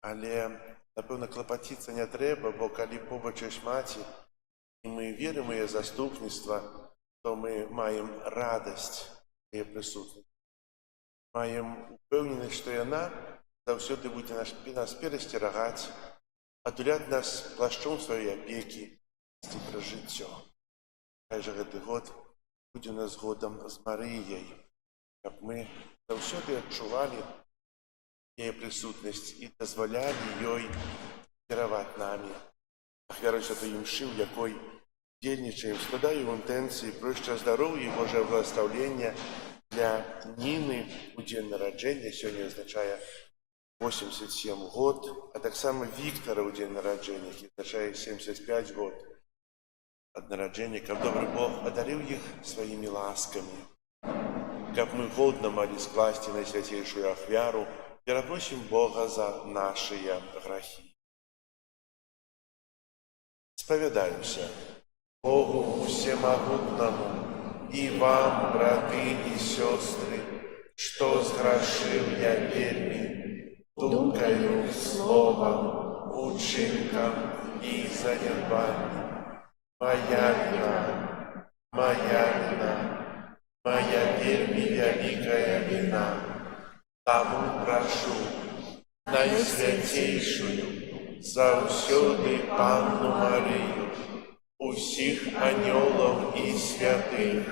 Але, напевно, клопотитися не треба, бо коли побач є маті, і ми віримо в її заступництво, то ми маємо радість її присутності. Маємо впевненість, що вона завжди буде нас перестерігати, отуляти нас плащом своєї опіки і про життя. Хай же цей год буде у нас годом з Марією, щоб ми завжди відчували її присутність і дозволяли їй керувати нами. Ахвяру Святої Мши, в якій дільничаємо, складаю в інтенції про ще здоров'я і Боже благословення для Ніни у день народження. Сьогодні означає 87 год, а так само Віктора у день народження, який означає 75 год от народження, щоб добрий Бог одарив їх своїми ласками, щоб ми годно могли скласти на святейшую ахвяру, перепросим Бога за наши грехи. Споведаемся Богу Всемогутному и вам, браты и сестры, что сгрешил я вельми, думкою, словом, учинком и занедбанием. Моя вина, моя вельми великая вина. Тому прошу Найсвятейшую, завсёды Панну Марию, усіх анёлов и святых,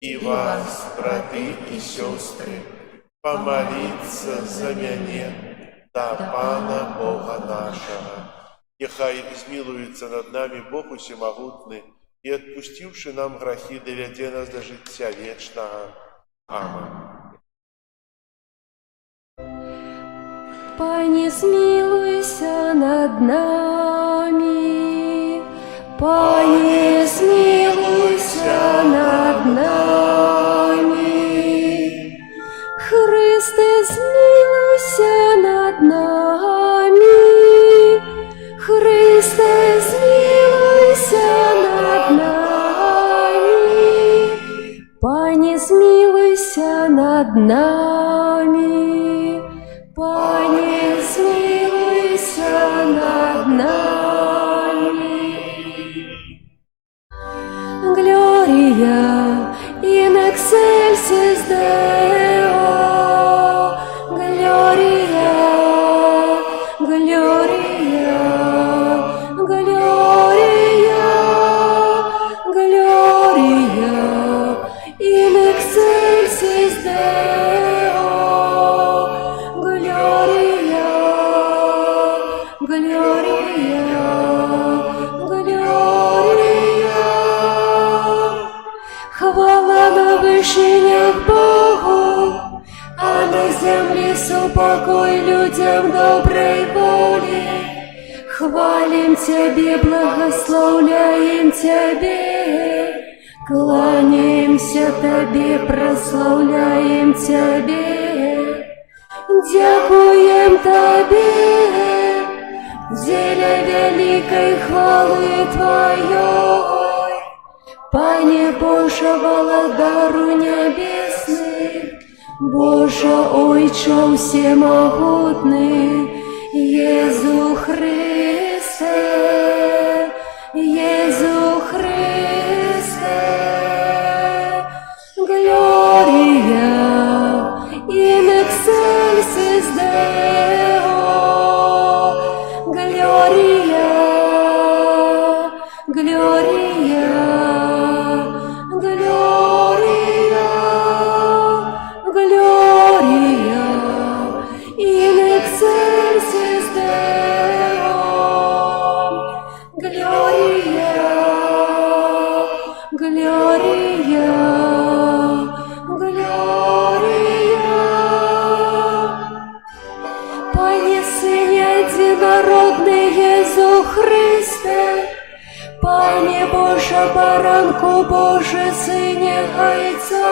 и вас, браты и сестры, помолиться за мяне до Пана Бога нашего. Нехай змилуется над нами Бог Всемогутный и, отпустивший нам грехи, доведе нас до життя вечного. Аминь. Пане, смилуйся над нами, Пане, смилуйся над нами, Христе, смилуйся над нами, Христе, смилуйся над нами, Пане, смилуйся над нами, Пане, смилуйся над нами. Gloria in excelsis Deo, Gloria, Gloria, Gloria, Gloria in excelsis Deo, Gloria, Gloria, Gloria. Хвала на вишенях Богу, а на землі супокой людям доброй воли. Хвалим Тебе, благословляем Тебе, кланяемся Тебе, прославляем Тебе, дякуем Тебе, деля великой хвалы Твоей. Пане Боже, владару небесный, Боже, Ойче всемогутный, Езу Христе, Езу Христе, Gloria in excelsis Deo, Gloria, Gloria, Gloria, Gloria in excelsis Deo. Глория, Глория. Пане Сыне единородный Иису Христе, Пане Боже, Баранку Боже, Сыне Гайца,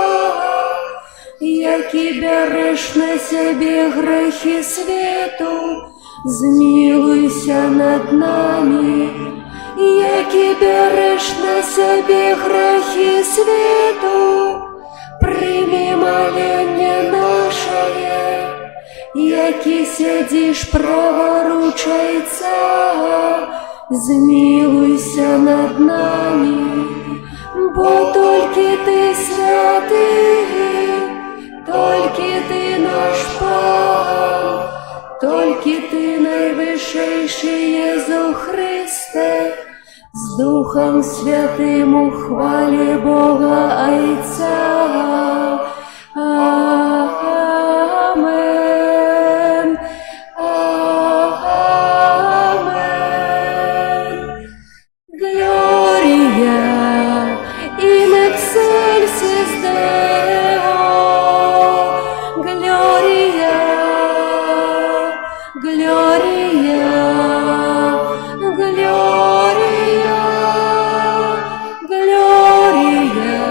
які береш на себе грехи свету, змилуйся над нами. Які береш на себе грехи свету, прийми молення наше. Які сидиш праворуч Отця, змилуйся над нами. Бо тільки ти святий, тільки ти наш Пан, тільки ти найвищий Єсу Христе, з Духом Святим у хвалі Бога Отця. Amen. Amen. Gloria in excelsis Deo. Gloria, Gloria, Gloria, Gloria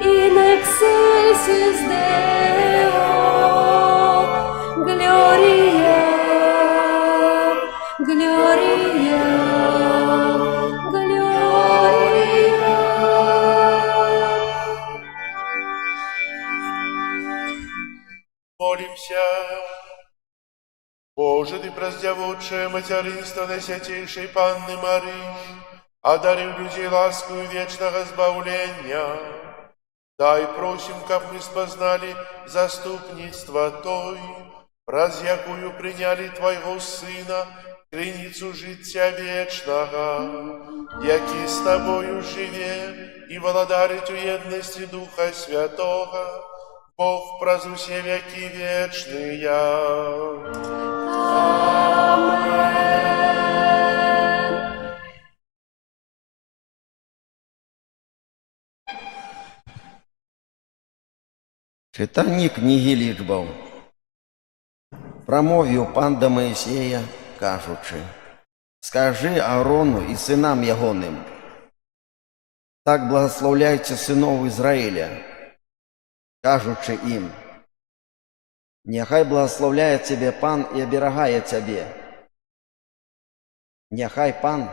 in excelsis Deo. Gloria, Gloria, Gloria. Молимся. Боже, Ты праздявучее материнство Наисвятейшей Панны Марии, одарив людей ласкою вечного избавления. Дай, просим, как мы спознали заступництво Той, раз якую приняли Твоего Сына, криницу життя вечного, який с Тобою живе и владарит у едности Духа Святого, Бог праз усе веки вечные. Читання книги лічбаў. Прамовіў пан да Маісея, кажучы: «Скажы Аарону і сынам ягоным: так благословляйте сынов Израиля, кажучы им: няхай благословляе тебе пан и оберагае тебе. Няхай пан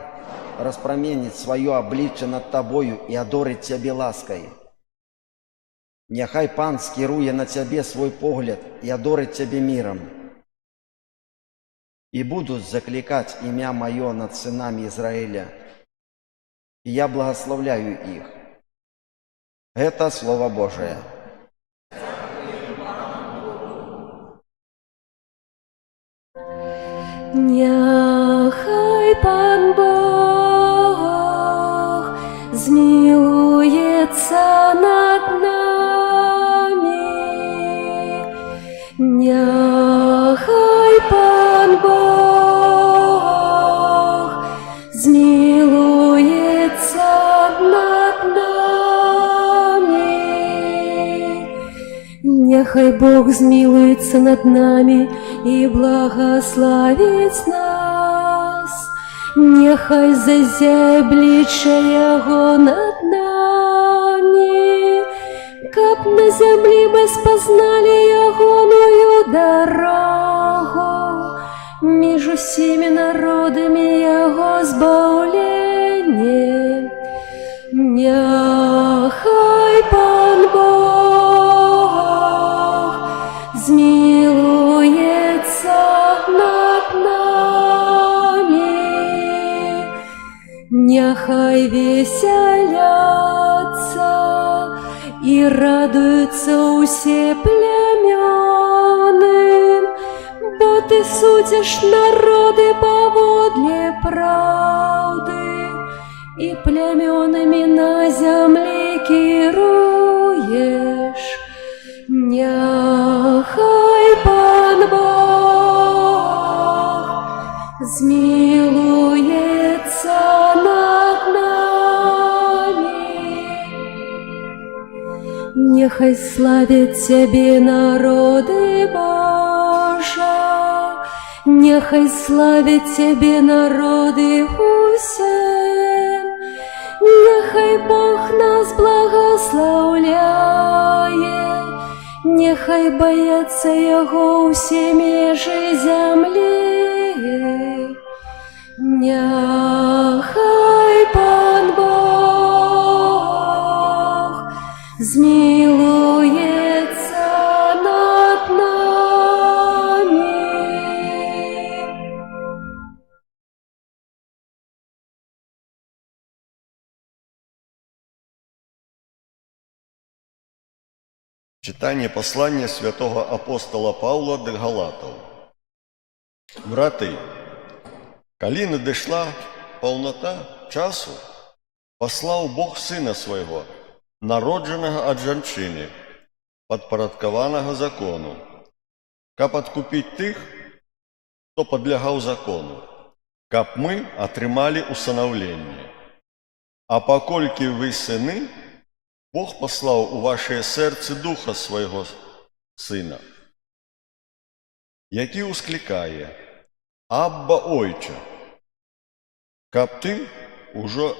распраменит свое обличье над тобою и одорит тебе лаской. Няхай пан скіруе на тебе свой погляд и одорит тебе миром. И будут закликать имя мое над сынами Израиля, и я благословляю их». Это Слово Божие. Няхай Пан Бог змилуется над нами. Няхай Пан Бог змилуется над нами. Няхай Бог змилуется над нами и благословит нас. Нехай зазяє обличчя Його над нами, каб на землі ми спознали Йогоную дорогу, між усіми народами Його збавлення. Нехай Пан Бог змилуется над нами. Няхай веселятся и радуются усе племёны, бо Ты судишь народы поводле правды, и племёнами на земле керуешь. Няхай Пан Бог змилуется над нами. Нехай славят Тебе народы, Боже, нехай славят Тебе народы усе, нехай Бог нас благословляє, нехай бояться Його усі межі землі. Нехай Пан Бог змилується над нами. Читание послания святого апостола Павла до Галатов. Браты, калі надышла полнота часу, послал Бог Сына Своего, народженного от жанчыны, подпарадкаванага закону, каб откупить тых, хто подлягаў закону, каб мы атрымалі усынаўленне. А паколькі вы сыны, Бог послал у ваше серце Духа Свайго Сына, які усклікае: «Абба, Ойче», каб ты ўжо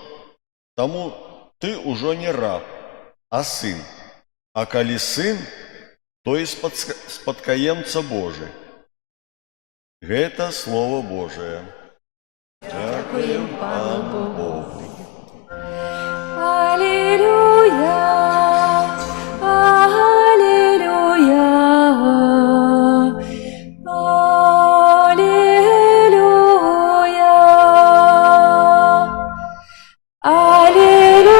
не раб, а сын. А калі сын, то і спадкаемца Божы. Гэта Слово Божие. Дякуем Пану Богу. Аллилуйя, аллилуйя, аллилуйя, аллилуйя,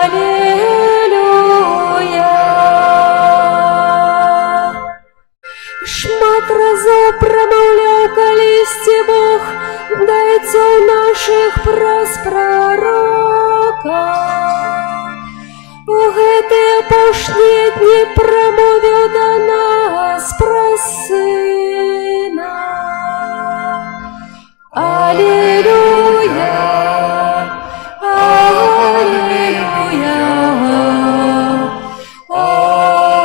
аллилуйя. Шмат разоў прамаўляў калісьці Бог, дайце ў нашых праз прарока. У гэтыя апошнія дні прамовіў да нас праз Сына. Аллилуйя, аллилуйя, аллилуйя.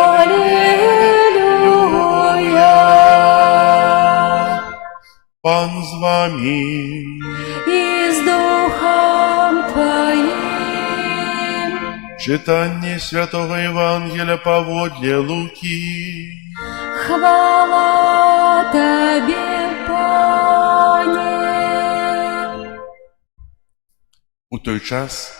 Пан з вами. І з Духом Твоїм. Читання Святого Євангелія паводле Луки. Хвала Тобі, Пане. У той час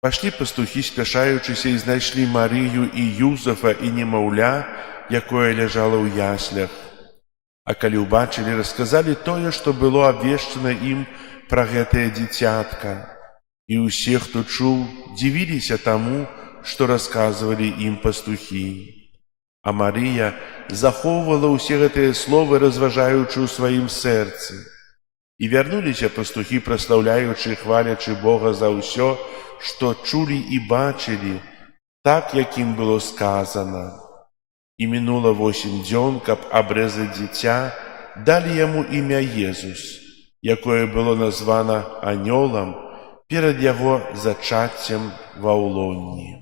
пошли пастухи, спяшаючися, і знайшли Марію і Юзефа і немаўля, якое ляжало ў яслях. А калі ўбачылі, расказалі тое, што было абвешчана ім пра гэтае дзіцятка. І ўсе, хто чуў, дзівіліся таму, што расказвалі ім пастухі. А Марыя захоўвала ўсе гэтыя словы, разважаючы ў сваім сэрцы. І вярнуліся пастухі, праслаўляючы і хвалячы Бога за ўсё, што чулі і бачылі, так, як ім было сказана. І мінула 8 дзён, каб абрэзаць дзіця, далі яму імя Езус, якое было названа анёлам перад яго зачаццем ва ўлонні.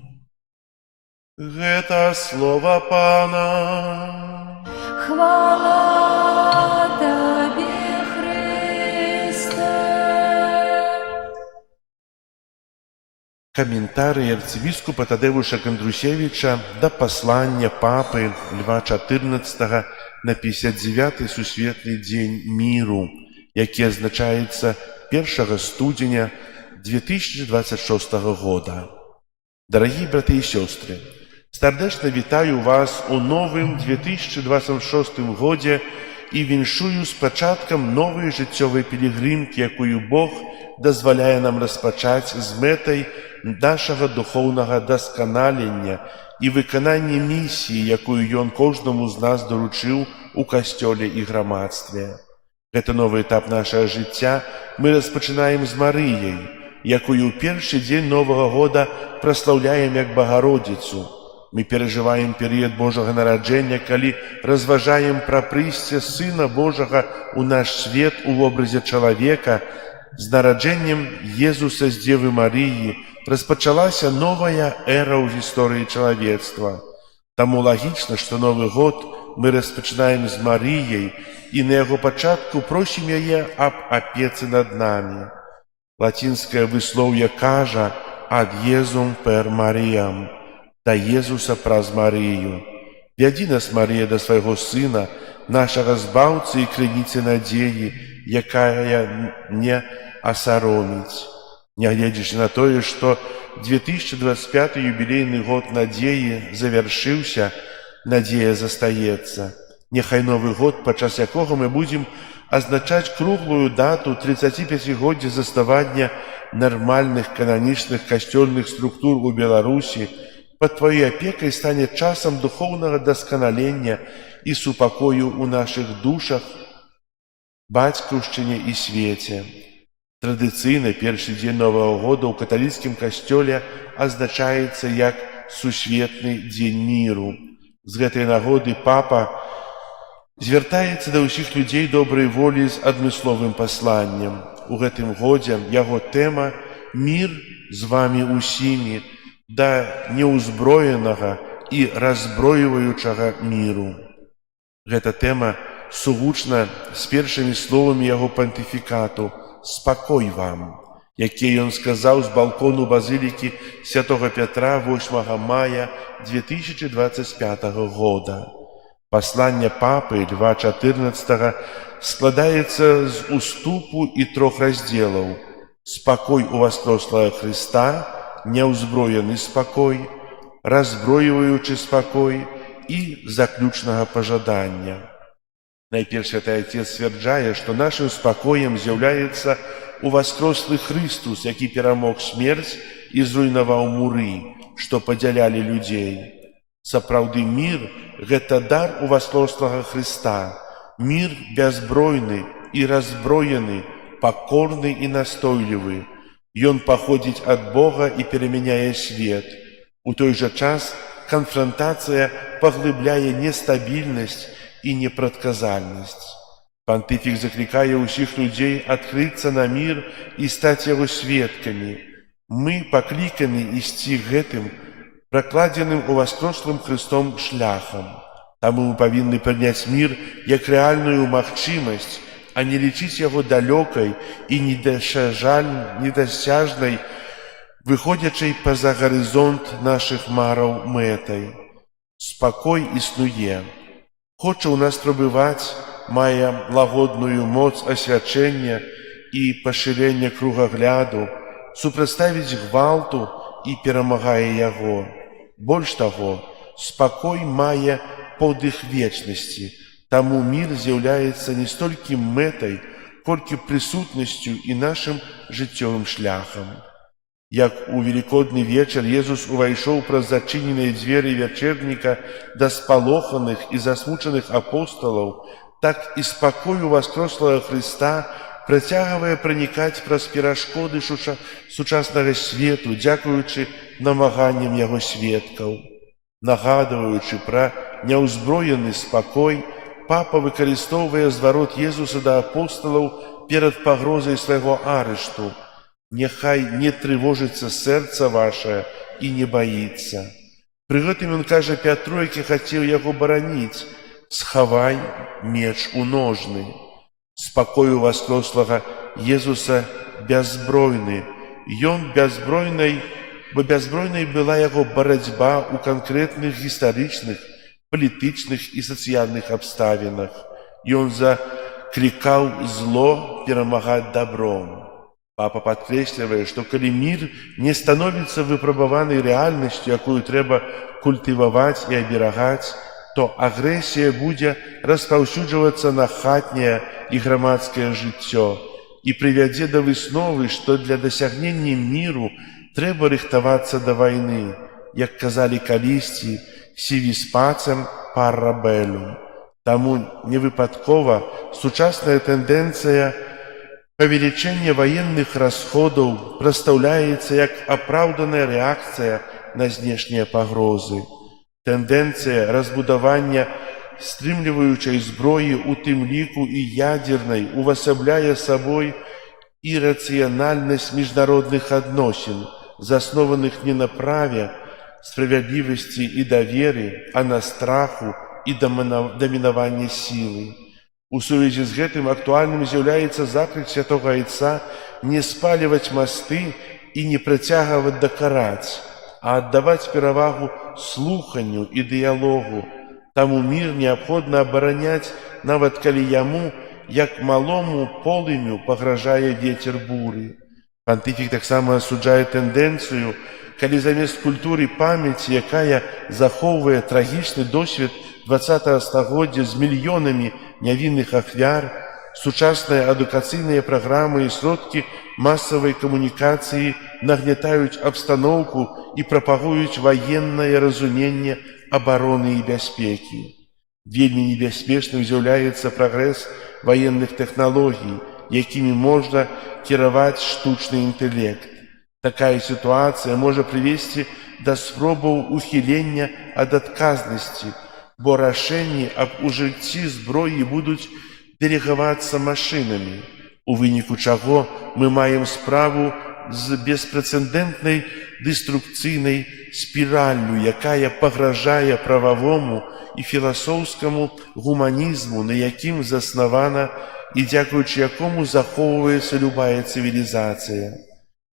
Гэта слова Пана. Хвала Тобі, Христе. Каментарый арцыбіскупа Тадеуша Кандрусевича да паслання папы Льва XIV на 59-й сусветны дзень міру, які азначаецца 1 студзеня 2026 года. Дарагія браты і сёстры, сардэчна вітаю вас у новым 2026 годзе і віншую з пачаткам новай жыццёвай пілігрымкі, якую Бог дазваляе нам распачаць з мэтай нашага духоўнага дасканалення і выканання місіі, якую Ён кожнаму з нас даручыў у касцёле і грамадстве. Гэта новы этап нашага жыцця мы распачынаем з Марыяй, якую ў першы дзень Новага года праслаўляем як Багародзіцу, Мы переживаем период Божьего народжения, калі разважаем про прыйсце Сына Божьего у наш свет у образе человека. С нараджением Иисуса с Девы Марии распочалася новая эра в истории человечества. Тому логично, что Новый год мы распочинаем с Марией и на его початку просим ее об опеце над нами. Латинское высловие кажа «ad Iesum per Mariam» – «да Иисуса праз Марию». Вяди нас, Мария, до своего Сына, нашего Збавцы и Крыніцы надеи, якая не осоромить. Не глядячи на то, что 2025 юбилейный год надеи завершился, надея застаецца. Нехай Новый год, падчас якога мы будем означать круглую дату 35-годдзя заставання нормальных каноничных касцёльных структур у Беларуси, под твоей опекой станет часом духовного досконаления и супокою у наших душах, бацькаўшчыне и свете. Традыцыйна першы дзень Нового года ў каталіцкім касцёле азначаецца як сусветны дзень міру. З гэтай нагоды папа звяртаецца да ўсіх людзей добрай волі з адмысловым пасланнем. У гэтым годзе яго тэма «Мір з вамі усімі» да неўзброенага і разброіваючага міру. Гэта тэма сугучна з першымі словамі яго пантыфікату «Спакой вам», якія ён сказаў з балкону базылікі Святого Пятра 8 мая 2025 года. Пасланне папы Льва XIV складаецца з уступу і 3 раздзелаў: «Спакой у воскреслого Христа», «Неўзброены спакой», «Разброіваючы спакой» і заключнага пажадання. Найперш Святы Отец сцвярджае, што нашым спакоем з'яўляецца уваскрослы Христус, які перамог смерць і зруйнаваў муры, што падзялялі людзей. Сапраўды мір – гэта дар уваскрослага Христа, мір бязбройны і разброены, пакорны і настойлівы. Ён паходзіць ад Бога і перамяняе свет. У той жа час канфрантацыя паглыбляе нестабільнасць і непрадказальнасць. Пантыфік заклікае ўсіх людзей адкрыцца на мір і стаць яго сведкамі. Мы пакліканы ісці гэтым пракладзеным уваскрослым Христом шляхам. Таму мы павінны прыняць мір як рэальную магчымасць, а не лічыць яго далёкай і недасяжнай, выходзячай па-за гарызонт нашых мараў мэтай. Спакой існуе. Хоча ў нас прабываць, мае лагодную моц асвячэння і пашырэння кругагляду, супрацьставіць гвалту і перамагае яго. Больш таго, спакой мае подых вечнасці, таму мір з'яўляецца не столькі мэтай, колькі прысутнасцю і нашым жыццёвым шляхам. Як у велікодны вечар Езус увайшоў праз зачыненыя дзверы вячэрніка да спалоханых і засмучаных апосталаў, так і спакой у воскреслого Христа працягвае пранікаць праз перашкоды сучаснага свету, дзякуючы намаганням яго сведкаў. Нагадваючы пра няўзброены спакой, папа выкарыстоўвае зварот Езуса да апосталаў перад пагрозай свайго арышту. «Нехай не трывожыцца сэрца вашае і не баіцца». Пры гэтым ён кажа Пятру, які хацеў яго бараніць: «Схавай меч у ножны». Спакой у воскреслага Езуса бяззбройны. Ён бяззбройнай, бо бяззбройнай была яго барацьба ў канкрэтных гістарычных, палітычных і сацыяльных абставінах. Ён заклікаў зло перамагаць добром. Папа падкрэслівае, што калі мір не становіцца выпрабаванай рэальнасцю, якую трэба культываваць і аберагаць, то агрэсія будзе распаўсюджвацца на хатняе і грамадскае жыццё і прывядзе да высновы, што для дасягнення міру трэба рыхтавацца да вайны, як казалі калісьці «si vis pacem para bellum». Таму невыпадкова сучасная тэндэнцыя павелічэння ваенных расходаў прадстаўляецца як апраўданая рэакцыя на знешнія пагрозы. Тенденція розбудування стрімлюючої зброї, у тим ліку і ядерної, увособляє собою иррациональность международных отношен, заснованных не на праве, справедливости и доверия, а на страху и доминовании силы. У сувязі з гэтым актуальным з'яўляецца заклік святого Айца не спаліваць мосты і не прыцягваць да караць, а аддаваць перавагу слуханню і дыялогу. Таму мір неабходна абараняць, нават калі яму, як малому полымю, пагражае вецер буры. Пантыфік таксама асуджае тэндэнцыю, калі замест культуры памяці, якая захоўвае трагічны досвед 20-го стагоддзя з мільёнамі нявінных ахвяр, сучасныя адукацыйныя праграмы і сродкі масавай камунікацыі нагнятаюць абстаноўку і прапагуюць ваеннае разуменне абароны і бяспекі. Вельмі небяспечным з'яўляецца прагрэс военных тэхналогій, якімі можна кіраваць штучны інтэлект. Такая сітуацыя можа прывесці да спробаў ухілення ад адказнасці, бо рашэнні аб ужыцці зброі будуць дэлегавацца машынамі, у выніку чаго мы маем справу з беспрэцэдэнтнай дэструкцыйнай спіраллю, якая пагражае прававому і філасофскаму гуманізму, на якім заснавана і дзякуючы якому захоўваецца любая цывілізацыя.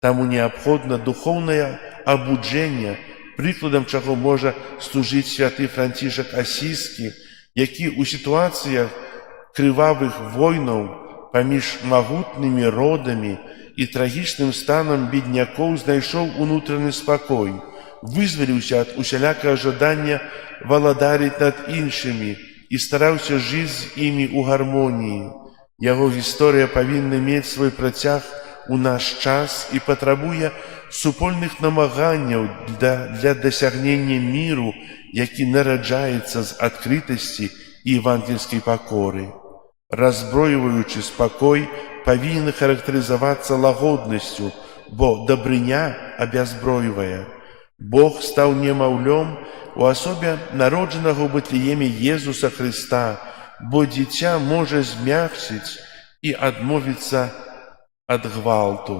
Таму неабходна духоўнае абуджэнне, прыкладам чаго можа служыць святы Францішак Асіскі, які ў сітуацыях крывавых войнаў паміж магутнымі родамі і трагічным станам беднякоў знайшоў унутраны спакой, вызваліўся ад усялякага жадання валадарыць над іншымі і стараўся жыць з імі ў гармоніі. Яго гісторыя павінна мець свой працяг у наш час і патрабуе супольных намаганняў для дасягнення міру, які нараджаецца з адкрытасці і евангельскай пакоры. Разброіваючы спакой павінен характарызавацца лагоднасцю, бо дабрыня абязброівае. Бог стаў немаўлём у асобе народжанага ў Бэтлееме Езуса Хрыста, бо дзіця можа змягчыць і адмовіцца ад гвалту.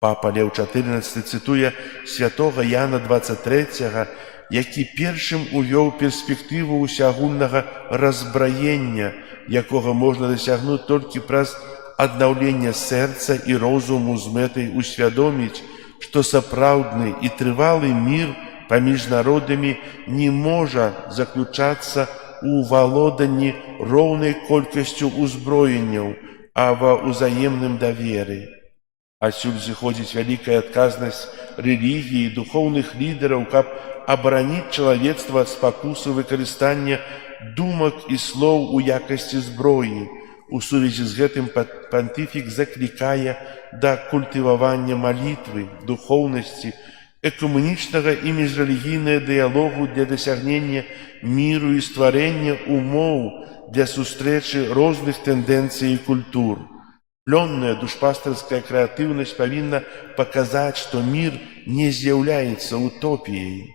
Папа Леў XIV цытуе святога Яна 23, які першым увёў перспектыву усеагульнага разбраення, якога можна дасягнуць толькі праз аднаўленне сэрца і розуму з мэтай усвядоміць, што сапраўдны і трывалы мір паміж народамі не можа заключацца ў валоданні роўнай колькасцю ўзброенняў, а ва ўзаемным даверы. Адсюль зыходзіць вялікая адказнасць рэлігіі і духоўных лідараў, каб абараніць чалавецтва ад спакусы выкарыстання думак і слоў у якасці зброі. У сувязі з гэтым пантыфік заклікае да культывавання малітвы, духоўнасці, экумэнічнага і міжрэлігійнага дыялогу для дасягнення міру і стварэння умоў для сустрэчы розных тэндэнцый і культур. Плённая душпастарская крэатыўнасць павінна паказаць, што мір не з'яўляецца утопіяй.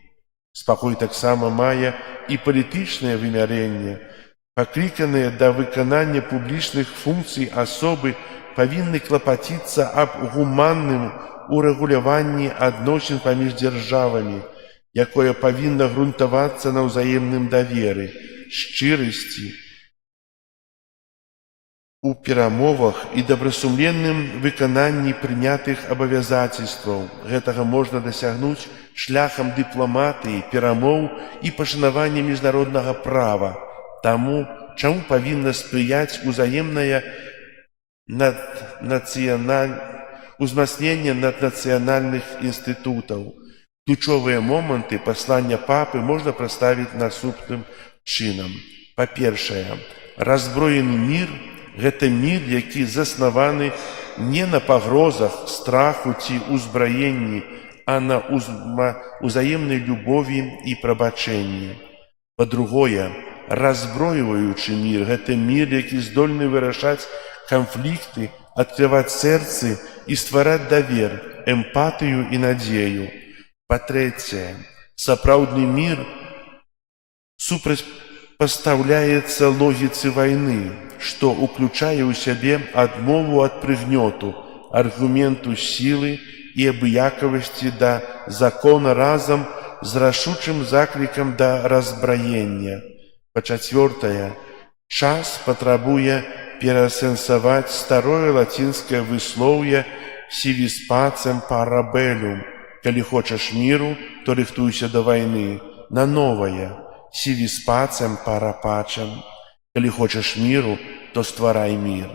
Спакой таксама мае і палітычнае вымярэнне. Пакліканыя да выканання публічных функцый асобы павінны клапаціцца аб гуманным урэгуляванні адносін паміж дзяржавамі, якое павінна грунтавацца на ўзаемным даверы, шчырасці, у перамовах і добрасумленным выкананні прынятых абавязацельстваў. Гэтага можна дасягнуць шляхам дыпламатыі, перамоў і пашанавання міжнароднага права. Таму, чаму павінна спрыяць узаемнае узмацненне наднацыянальных інстытутаў. Ключовыя моманты паслання папы можна прадставіць наступным чынам. Па-першае, разброены мір – гэта мір, які заснаваны не на пагрозах, страху ці ўзбраенні, а на ўзаемнай любові і прабачэнні. Па-другое, разброіваючы мір – гэта мір, які здольны вырашаць канфлікты, адкрываць сэрцы і ствараць давер, эмпатыю і надзею. Па-трэцяе, сапраўдны мір супрацьпастаўляецца логіцы вайны, што уключае ў сябе адмову ад прыгнёту, аргументу сілы і абыякавасці да закона разам з рашучым заклікам да разбраення. Па-чацвёртае, час патрабуе пераасэнсаваць старое лацінскае выслоўе «si vis pacem para bellum», «калі хочаш міру, то рыхтуйся да вайны», на новае «si vis pacem para pacem», «калі хочаш міру, то стварай мір».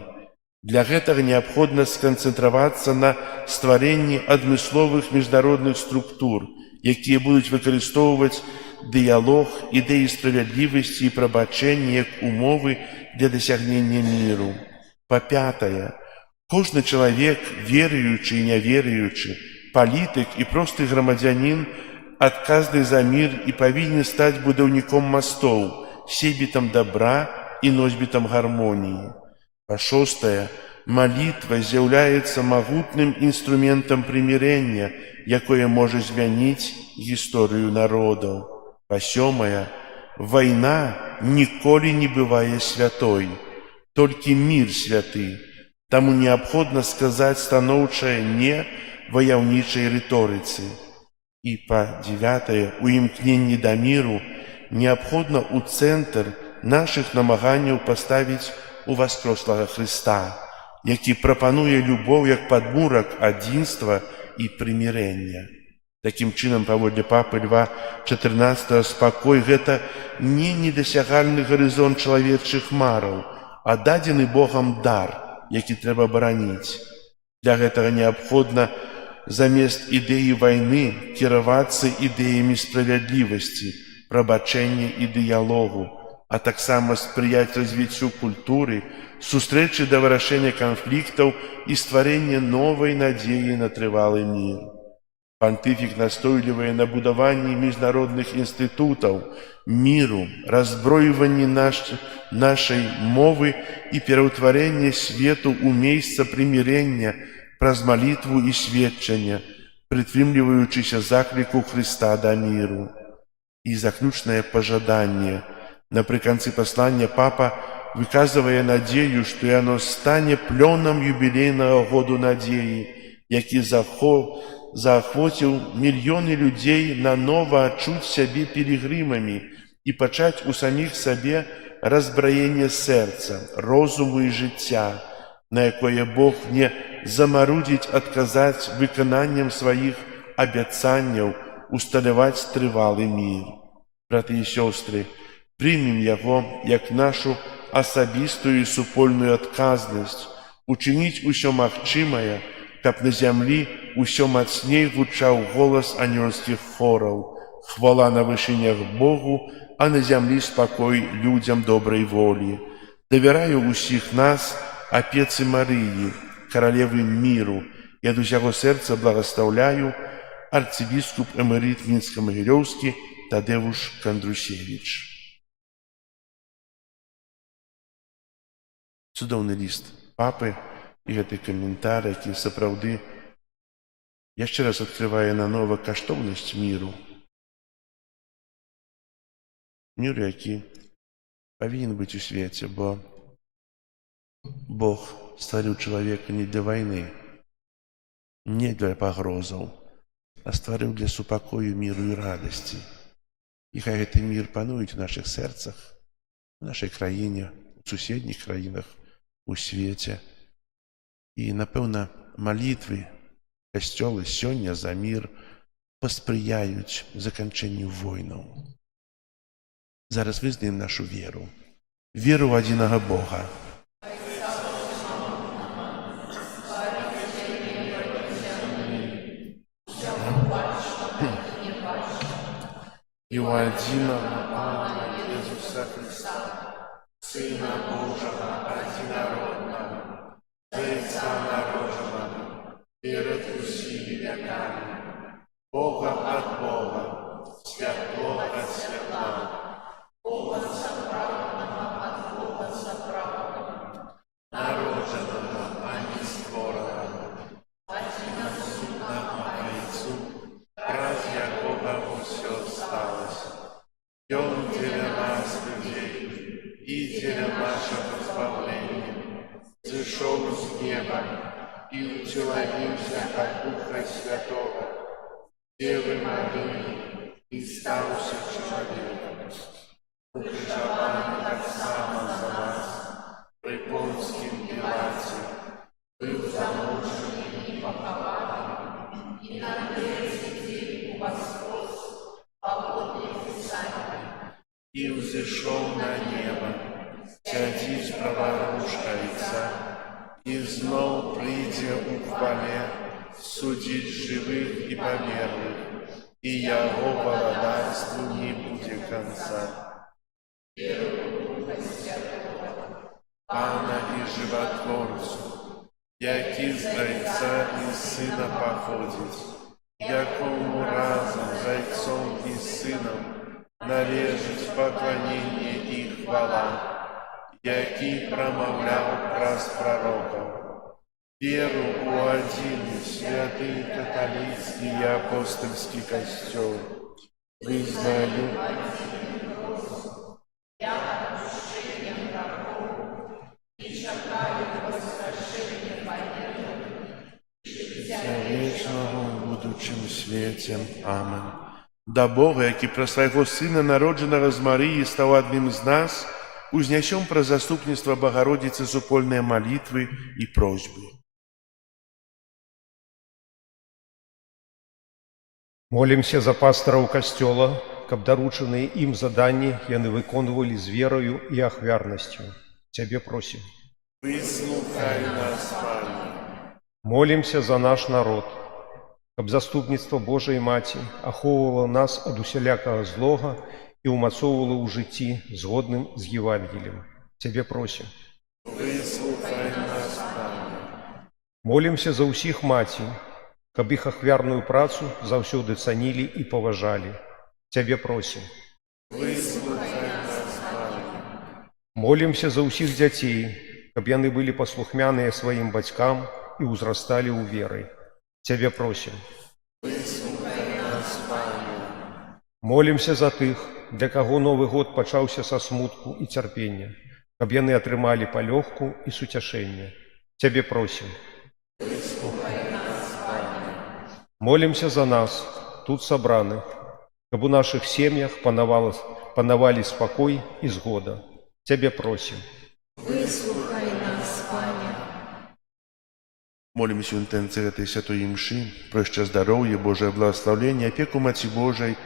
Для гэтага неабходна сканцэнтравацца на стварэнні адмысловых міжнародных структур, якія будуць выкарыстоўваць дыялог, ідэі справядлівасці і прабачэння як умовы для дасягнення міру. Па-пятае, кожны чалавек, веруючы і няверуючы, палітык і просты грамадзянін адказны за мір і павінен стаць будаўніком мастоў, сейбітам добра і носьбітам гармоніі. Па-шостае, малітва з'яўляецца магутным інструментам прымірэння, якое можа змяніць гісторыю народаў. Па-сёмае, вайна ніколі не бывае святой, толькі мір святы, таму неабходна сказаць станоўчае «не» ваяўнічай рыторыцы. І па-дзевятае, у імкненні да міру неабходна ў цэнтр нашых намаганняў паставіць уваскрослага Хрыста, які прапануе любоў як падмурак адзінства і прымірэння. Такім чынам, паводле папы Льва XIV, спакой – гэта не недасягальны гарызонт чалавечых мараў, а дадзены Богам дар, які трэба бараніць. Для гэтага неабходна замест ідэі вайны кіравацца ідэямі справядлівасці, прабачэння і дыялогу, а таксама спрыяць развіццю культуры, сустрэчы да вырашэння канфліктаў і стварэння новай надзеі на трывалы мір. Пантыфік настойлівае на будаванні міжнародных інстытутаў, міру, разброіванні нашай мовы і пераўтварэння свету ў месца прымірэння праз малітву і сведчання, прытрымліваючыся закліку Хрыста да міру. І заключнае пажаданне. Напрыканцы паслання папа выказвае надзею, што яно стане плёнам юбілейнага году надзеі, які заахвоціў мільёны людзей нанова адчуць сябе пілігрымамі і пачаць у саміх сабе разбраенне сэрца, розуму і жыцця, на якое Бог не замарудзіць адказаць выкананнем сваіх абяцанняў усталяваць трывалы мір. Браты і сёстры, прымем яго як нашу асабістую і супольную адказнасць, учыніць усё магчымае, каб на зямлі усё мацней гучаў голас анёльскіх хораў. Хвала на вышынях Богу, а на зямлі спакой людзям добрай волі. Давяраю ўсіх нас апецы Марыі, каралевы міру, і ад усяго сэрца благаслаўляю арцыбіскуп эмерыт Мінска-Магілёўскі Тадеуш Кандрусевіч. Цудоўны ліст папы і гэты каментар, які сапраўды яшчэ раз адкрывае нанова каштоўнасць міру. Міру, які павінен быць у свеце, бо Бог стварыў чалавека не для вайны, не для пагрозаў, а стварыў для супакою, міру і радасці. І хай гэты мір пануе ў нашых сэрцах, у нашай краіне, у суседніх краінах, у свеце. І, напэўна, малітвы касцёлы сёння за мір паспрыяюць заканчэнню войнаў. Зараз вызнаем нашу веру. Веру ў адзінага Бога. І ў адзінага Пана Ісуса Христа, Сына Божага адзінароднага, Тайца народжанага, перад усімі вякамі, Бога ад Бога, святло ад святла, Бога сапраўднага ад Бога сапраўднага, народжанага, а не створанага, адзінасутнага Айцу, праз якога ўсё сталася. Ён дзеля сошел с неба и утеловился от Духа Святого, Девы Марии, и стался человеком. Укрыжован так само за нас, при Понтским Пилате, был замучен и похован, и на третий день воскрес по Божьему Писанию, и взошел на небо, сядет праворушкается, и знов придя у хвале, судить живых и померлых, и Яго владарству не будет конца. Пана и животворцу, який з Отца и Сына походит, якому разом Отцом и Сыном належит поклонение и хвала, який промовлял праз пророков. Веру у один святый католицкий и апостольский костел вызнаю. Вечного в будучем свете. Амен. Да Бога, який про своего Сына, народженного з Марии, стал одним из нас, узнесем про заступництво Богородицы супольные молитвы и просьбы. Молімся за пастараў касцёла, каб даручаныя ім заданні яны выконвалі з верою і ахвярнасцю. Цябе просім. Выслухай нас, Пане. Молімся за наш народ, каб заступніцтва Божай Маці ахоўвала нас ад усялякага злога і ўмацоўвала ў жыцці згодным з Евангеліем. Цябе просім. Выслухай нас, Пане. Молімся за ўсіх маці, каб іх ахвярную працу заўсёды цанілі і паважалі. Цябе просім. Выслухай нас, Пане. Молімся за ўсіх дзяцей, каб яны былі паслухмяныя сваім бацькам і ўзрасталі ў веры. Цябе просім. Выслухай нас, Пане. Молімся за тых, для каго Новы год пачаўся са смутку і цярпення, каб яны атрымалі палёгку і суцяшэнне. Цябе просім. Молімся за нас, тут сабраных, каб у нашых сем'ях панавалі спакой і згода. Цябе просім. Выслухай нас, Пане. Молимся в интенции этой святой мши, про здоровье, Божие благословение, опеку Мати Божией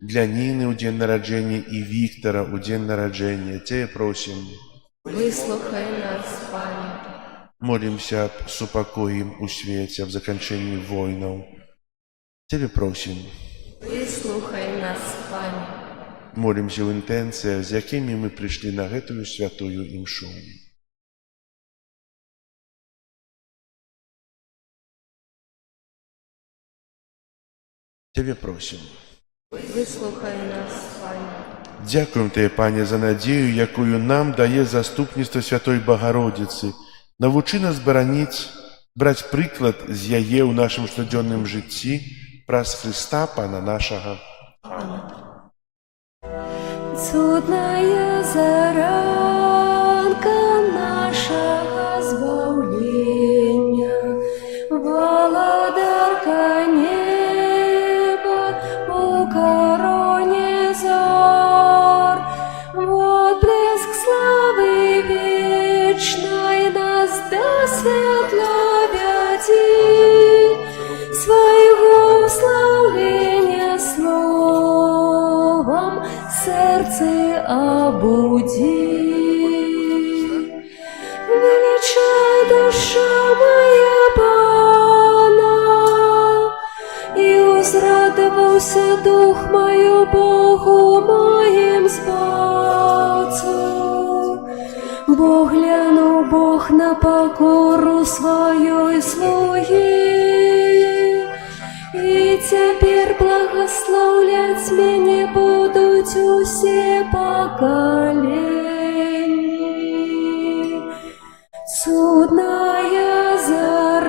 для Нины у день народжения и Виктора у день народжения. Тебе просим. Выслухай нас, Пане. Молимся об супокои у свете, об закончении войнов. Тебе просим. Выслухай нас, Пане. Молимся в интенциях, с якими мы пришли на эту святую мшу. Тебе просим. Выслухай нас, Пане. Дякуем Тебе, Пане, за надею, якую нам дае заступніцтва Святой Богородицы. Навучи нас брать приклад з яе ў нашым штодзённым жыцці праз Христа, Пана нашага. Цудная заранка нашего збавлення, володарка неба у короне зор, вот блеск славы вечной нас до светла веди, своего славления словом сердце обуди. Величай, душа моя, Пана, и узрадовался дух мою Богу моим Спасу. Бог глянул Бог на покору свою слуги, и теперь благословлять меня будут все поколения. Судная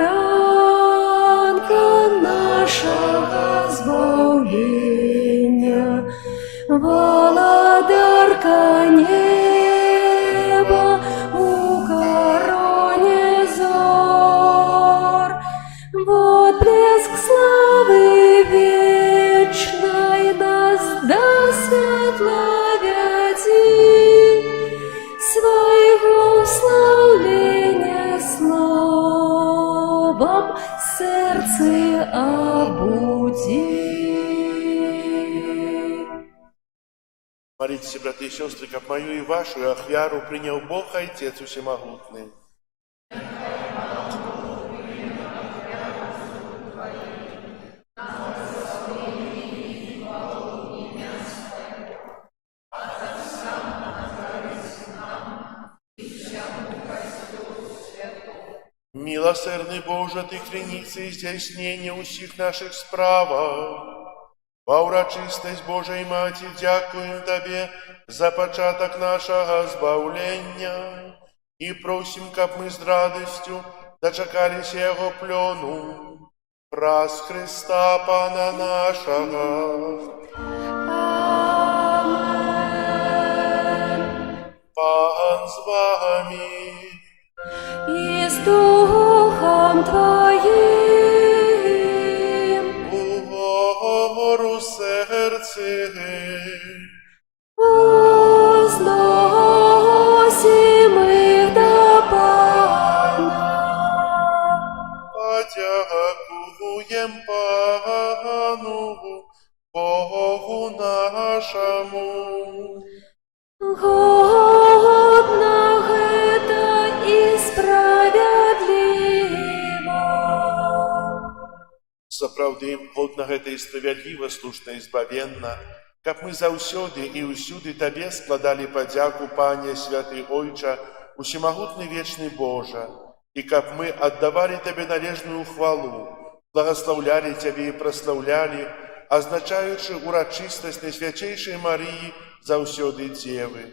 заранка нашего збавлення, володарка неба у короне новом сердце обуди. Молитесь, братья и сестры, как мою и вашу ахвяру принял Бог Отец Всемогутный. Милосердный Боже, Ты креница и здійснення усіх наших справах. Во урочистость Божией Маті дякуем Тебе за початок нашего збавлення и просим, как мы с радостью дочекались Его плену. Праз Христа Пана нашего. Пан с вами. И с Духом Твоим Угору сердце. возносим их до Пана. Подякуем Пану, Богу нашему. Годно это и справедливо. Сапраўды, годна гэта і справядліва, слушна і збавенна, каб мы заўсёды і ўсюды Табе складалі падзяку, Пане, святы Ойча, усемагутны вечны Божа, і каб мы аддавалі Табе належную хвалу, благаслаўлялі Цябе і праслаўлялі, азначаючы урачыстасць Найсвячэйшай Марыі заўсёды Дзевы.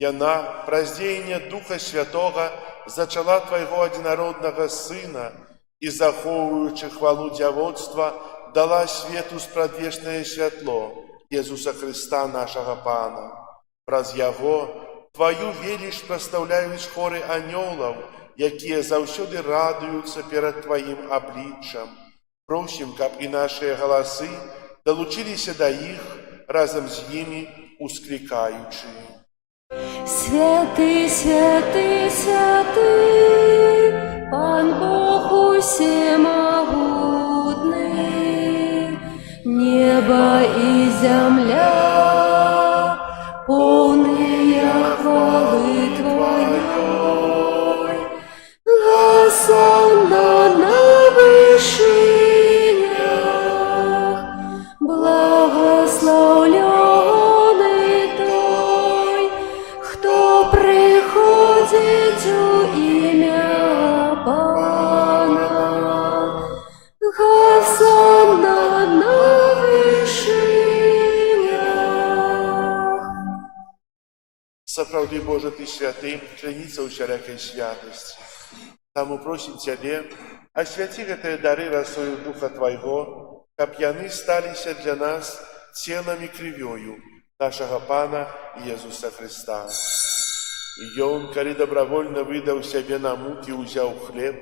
Яна, праз дзеянне Духа Святога, зачала Твайго адзінароднага Сына і, захоўваючы хвалу дзявоцтва, дала свету спрадвечнае святло Езуса Христа, нашага Пана. Праз Яго Тваю веліч прастаўляюць хоры анёлаў, якія заўсёды радуюцца перад Тваім абліччам. Просім, каб і нашыя галасы далучыліся да іх, разам з імі усклікаючы. Святый, святый, святый, Пан Бог усемогутный, небо и земля, полные хвалы Твоей. Госанна на вышинях, благословленный Той, кто приходит у имя Пана. Госанна на вышинях. Сапраўды, Божа, Ты святы, крыніца ўсялякай святасці. Таму просім Цябе, асвяці гэтыя дары расою Духа Твайго, каб яны сталіся для нас целам і крывёю нашага Пана Езуса Христа. Ён, калі добравольна выдаў сябе на мукі, узяў хлеб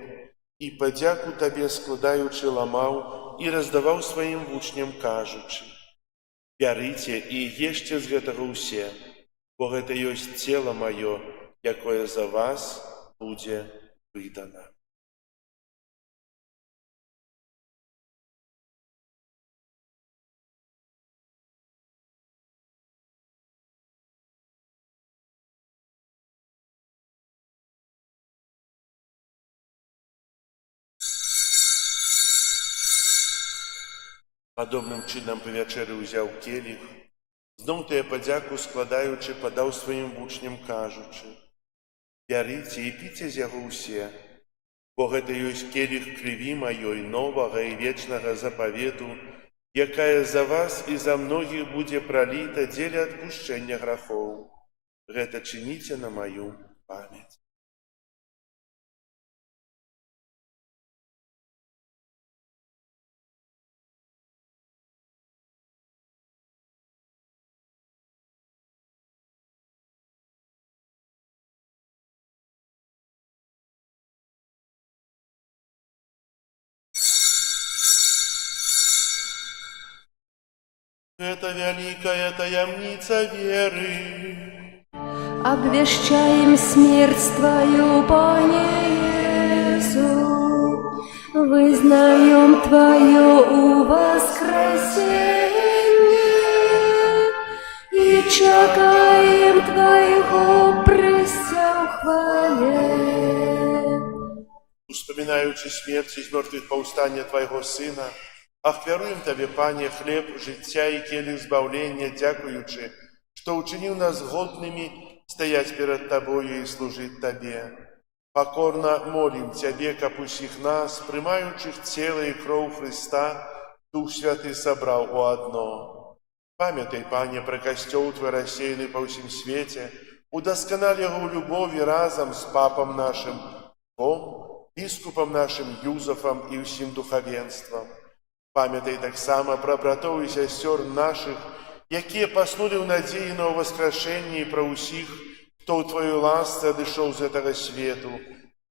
і падзяку Табе складаючы ламаў і раздаваў сваім вучням, кажучы: «Бярыце і ешце з гэтага ўсе, бо гэта ёсць цела маё, якое за вас будзе выдана». Падобным чынам па вячэры ўзяў келіх, зноў тыя падзяку складаючы, падаў сваім вучням, кажучы: «Бярыце і піце з яго ўсе, бо гэта ёсць келіх крыві маёй новага і вечнага запавету, якая за вас і за многіх будзе праліта дзеля адпушчэння грахоў. Гэта чыніце на маю памяць». Это великая таямница веры. Обвещаем смерть Твою, Пане Иисус, Вызнаем Твое воскресение и чекаем Твоего престя в хвале. Успоминаючи смерть из мертвых повстання Твоего Сына, ахвяруем Тебе, Пане, хлеб, життя и келих збавления, дякуючи, что учинил нас годными стоять перед Тобою и служить Тебе. Покорно молим Тебе, как усіх нас, примаючых тело и кровь Христа, Дух Святый собрал у одно. Памятай, Пане, про костел Твой рассеянный по всем свете, удосконали его в любови разом с Папом нашим, Бом, Бискупом нашим Юзефом и всем духовенством. Памятай так само про братов и сестер наших, якія поснули в надеї на воскрешение, и про усіх, хто у Твоей ласці одійшов з этого свету,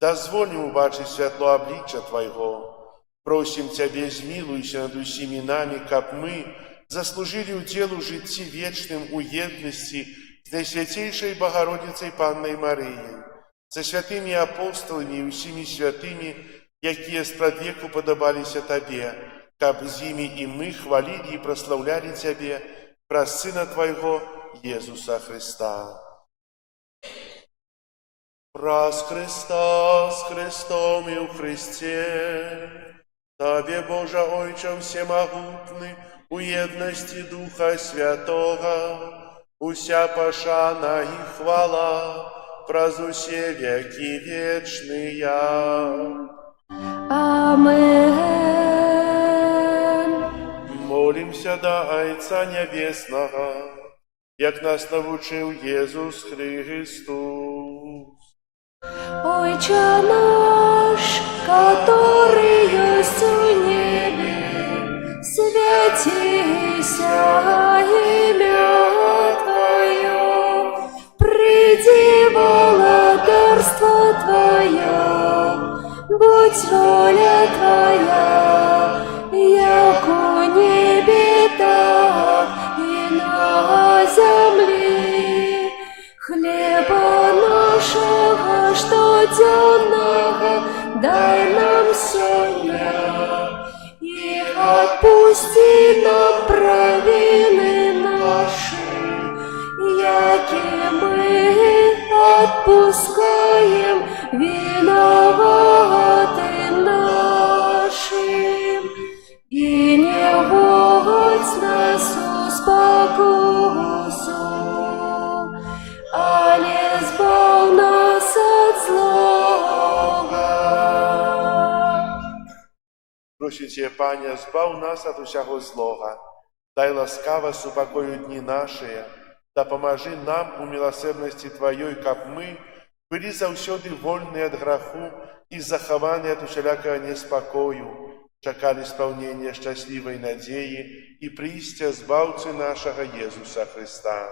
дозволь им убачить світло обличчя Твоего. Просим Тебе, змилуйся над усіми нами, как мы заслужили уделу житті вечным у єдності з Найсвятейшей Богородицей Панной Марией, со святыми апостолами и усіми святыми, якія спрадвеку подобалися Тебе, как з ними и мы хвалили и прославляли Тебе, про Сына Твоего, Иисуса Христа. Раз Христа с Христом и в Христе, Тебе, Боже Ойче всемогутный, у едности Духа Святого, уся пошана и хвала, празусе веки вечные. Амен. Молимся до Отца Небесного, як нас навчив Єсус Христос. Отче наш, который есть в небе, святися имя Твое, приди владарство Твое, будь воля Твоя, як у небе, так и на земле. Хлеба нашего штоденного дай нам сегодня, и отпусти нам провины наши, яки мы отпускаем виноватым нашим, и не вводь нас в спокусу, але збав нас от злого. Просим Тебе, Пане, збав нас от усякого злога, дай ласкаво супокою дни наши, да поможи нам у милосердности Твоей, как мы были завсёды вольны от греху и захованы от усялякого неспокою, чекали исполнения счастливой надеи и приистия Збавцы нашего Иисуса Христа.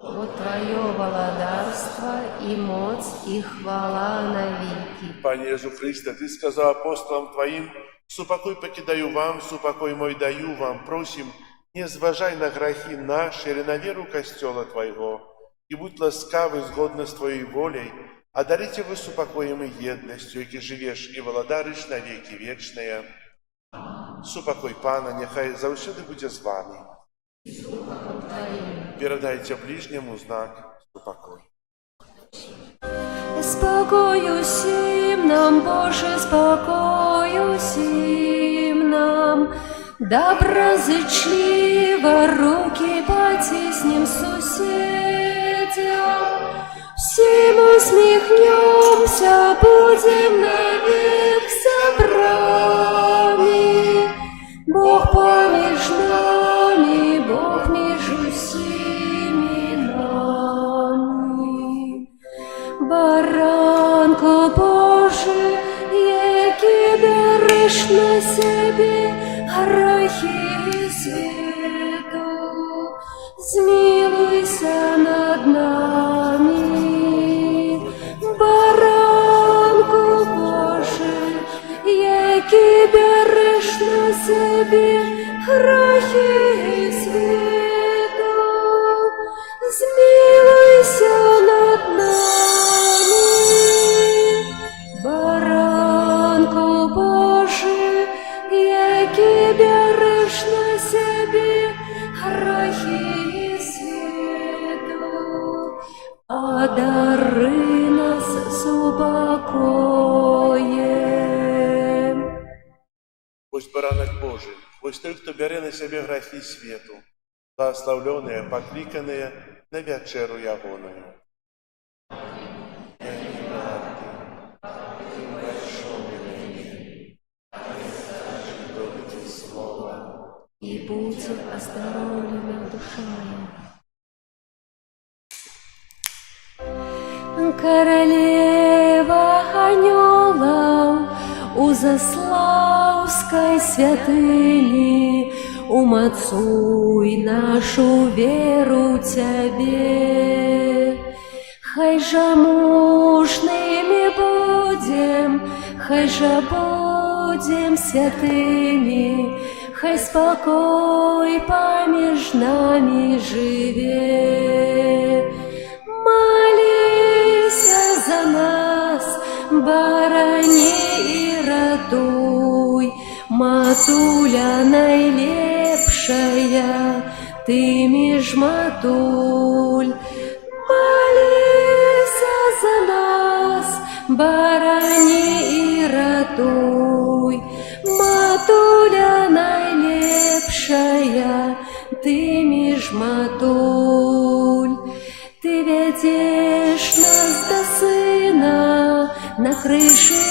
Вот Твое владарство и моц и хвала навеки. Пане Иисус Христе, Ты сказал апостолам Твоим: «Супокой покидаю вам, супокой мой даю вам». Просим, не зважай на грехи наши или на веру костела Твоего, и будь ласкавый згодно с Твоей волей, а дарите вы супокоем и едностью, яки живешь и владариш на веки вечные. Супокой Пана, нехай завсюди буде з вами. Передайте ближнему знак супокой. Спокою сим нам, Боже, спокою сим нам, доброзычливо руки потиснем соседям, всем усмехнемся, будем навек собраны. Бог помеж нами, Бог между всеми нами. Баранко Божий, який береш на себе грехи світу, змилуйся над нами. Баранко Божий, який береш на себе грехи світу, змилуйся над нами. Баранко Божий, ось баранок Божий, ось той, хто бере на себе грехи світу, благословленные, покликанные на вечеру ягоную. И будь оздоровлена душа моя. Королева анёлов у Заславской святыни, умацуй нашу веру Тебе. Хай же мужными будем, хай же будем святыми, хай спокой помеж нами живе. Молися за нас, барани и ратуй, матуля найлепшая, ты між матуль. Молися за нас, барани и ратуй, матуля найлепшая, ты між матуль. Ты ведешь нас до сына на крыше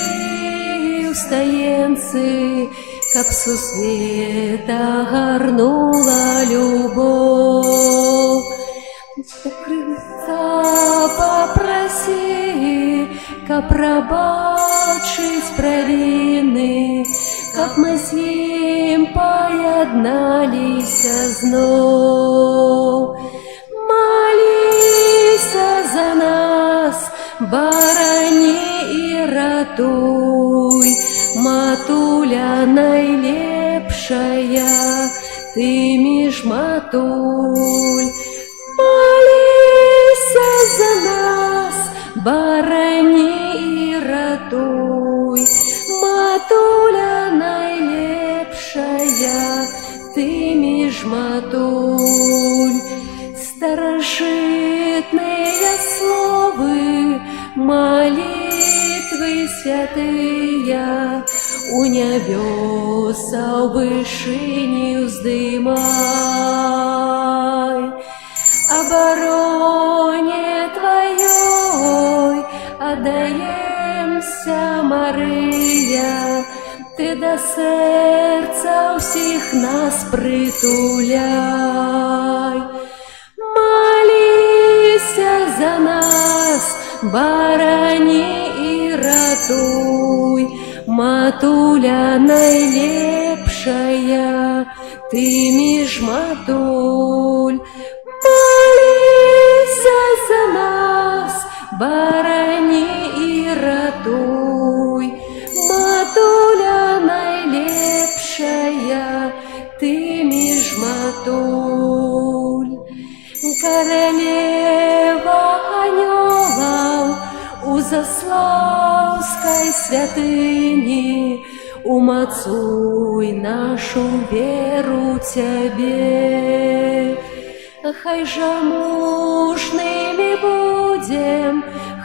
у стоенцы, каб со света горнула любовь. До крыльца попроси, каб пробачить провины, каб мы с ним поєдналися знов. Молися за нас, барани и ратуй, матуля найлепшая, ты між матуль. Молися за нас, барани и ратуй, матуля найлепшая, ты між матуль. Старожитные словы, молитвы святые, у небеса в вышине вздымай. Обороне Твоей отдаемся, Мария, Ты до сердца всех нас притуляй. Молися за нас, барани и ратуй, матуля найлепшая, ты між матуль. Молися за нас, барани и ратуй, матуля найлепшая, ты між матуль. Королева анёлов у Заславской святыни, умацуй нашу веру Тебе. Хай же мужными будем,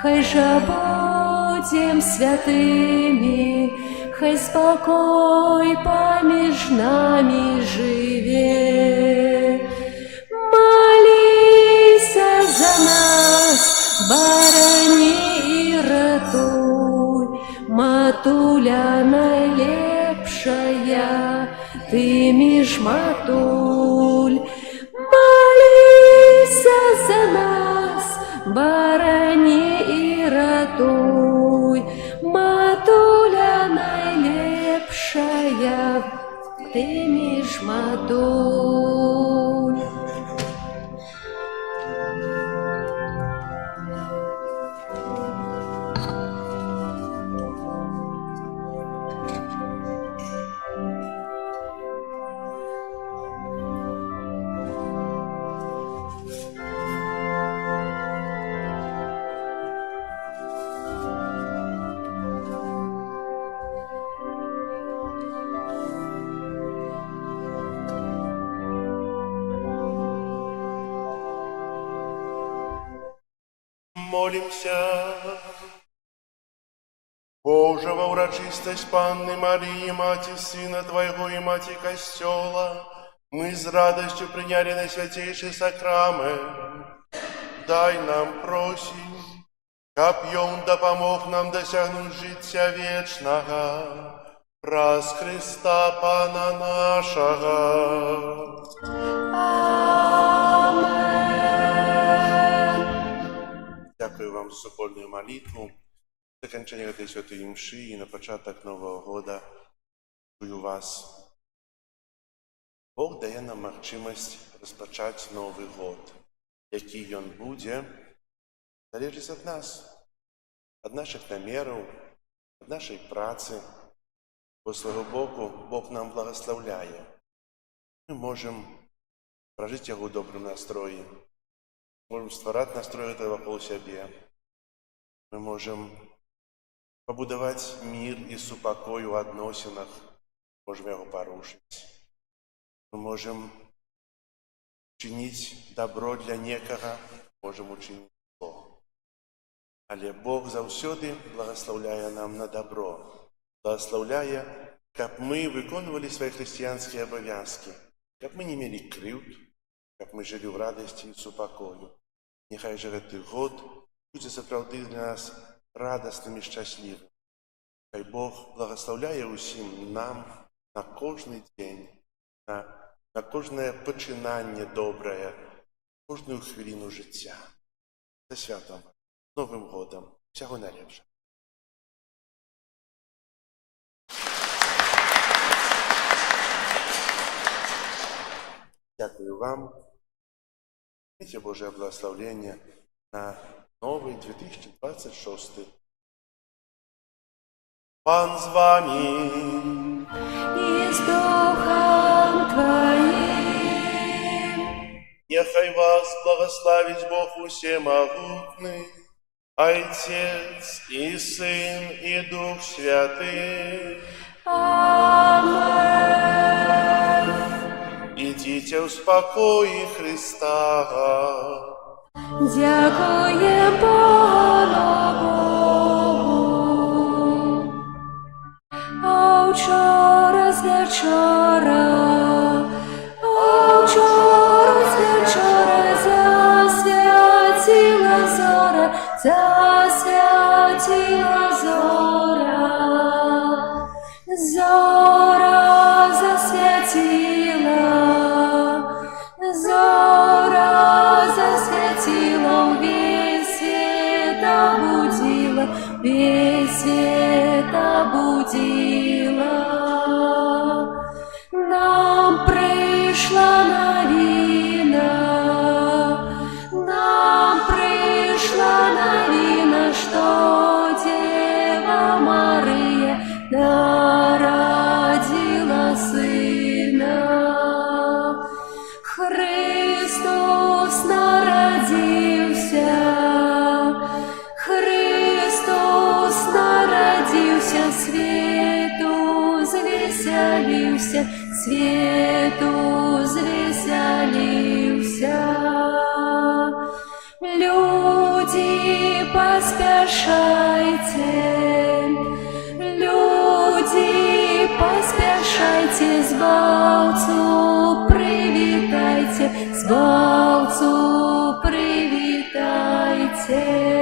хай же будем святыми, хай спокой помеж нами живе. Молися за нас, барани и ратуй, матуля найлепшая, ты між матуль. Молися за нас, барани и ратуй, матуля найлепшая, ты між матуль. Молимся. Боже, Божьего урочистость Панны Марии, Мати Сына Твоего и Мати Костела, мы с радостью приняли на святейший сакрамент. Дай нам, просим, копьем да помог нам досягнуть життя вечного, праз Христа Пана нашего. Дякую вам за супольную молитву. Закінчення этой святої мши і на початок Нового года чую вас. Бог дає нам можливість розпочати Новий год. Який він буде, залежить від нас, від наших намірів, від нашої праці. Бо, слава Богу, Бог нам благословляє. Ми можемо прожити його в доброму настрої, можемо створити настрой навколо себе. Ми можемо побудувати мир і супокой у відносинах, можемо його порушити. Ми можемо чинить добро для некого, можем учинить зло. Але Бог завсёды благословляє нам на добро, благословляє, щоб ми виконували свої християнські обов'язки, щоб ми не мали кривд, щоб ми жили в радості і супокою. Нехай же цей год буде заправди для нас радосним і щасливим. Хай Бог благословляє усім нам на кожний день, на кожне починання добре, кожну хвилину життя. Зі святом, Новим годом, всього найліпшого. Дякую вам. Примите Божье благословение на новый 2026. Пан з вами. И с Духом Твоим. Нехай вас благословить Бог Всемогутный, Отец и Сын и Дух Святый. Амен. Идите в спокое Христа. Дякуєм Пану Богу. А вчора з вечора, засвятила зоря, зора засвятила, весь свет обудила. Нам прийшла новина, что Дева Мария родила Сына. Христос народился, свету звеселился. Люди, поспешайте, збавцу привітайте.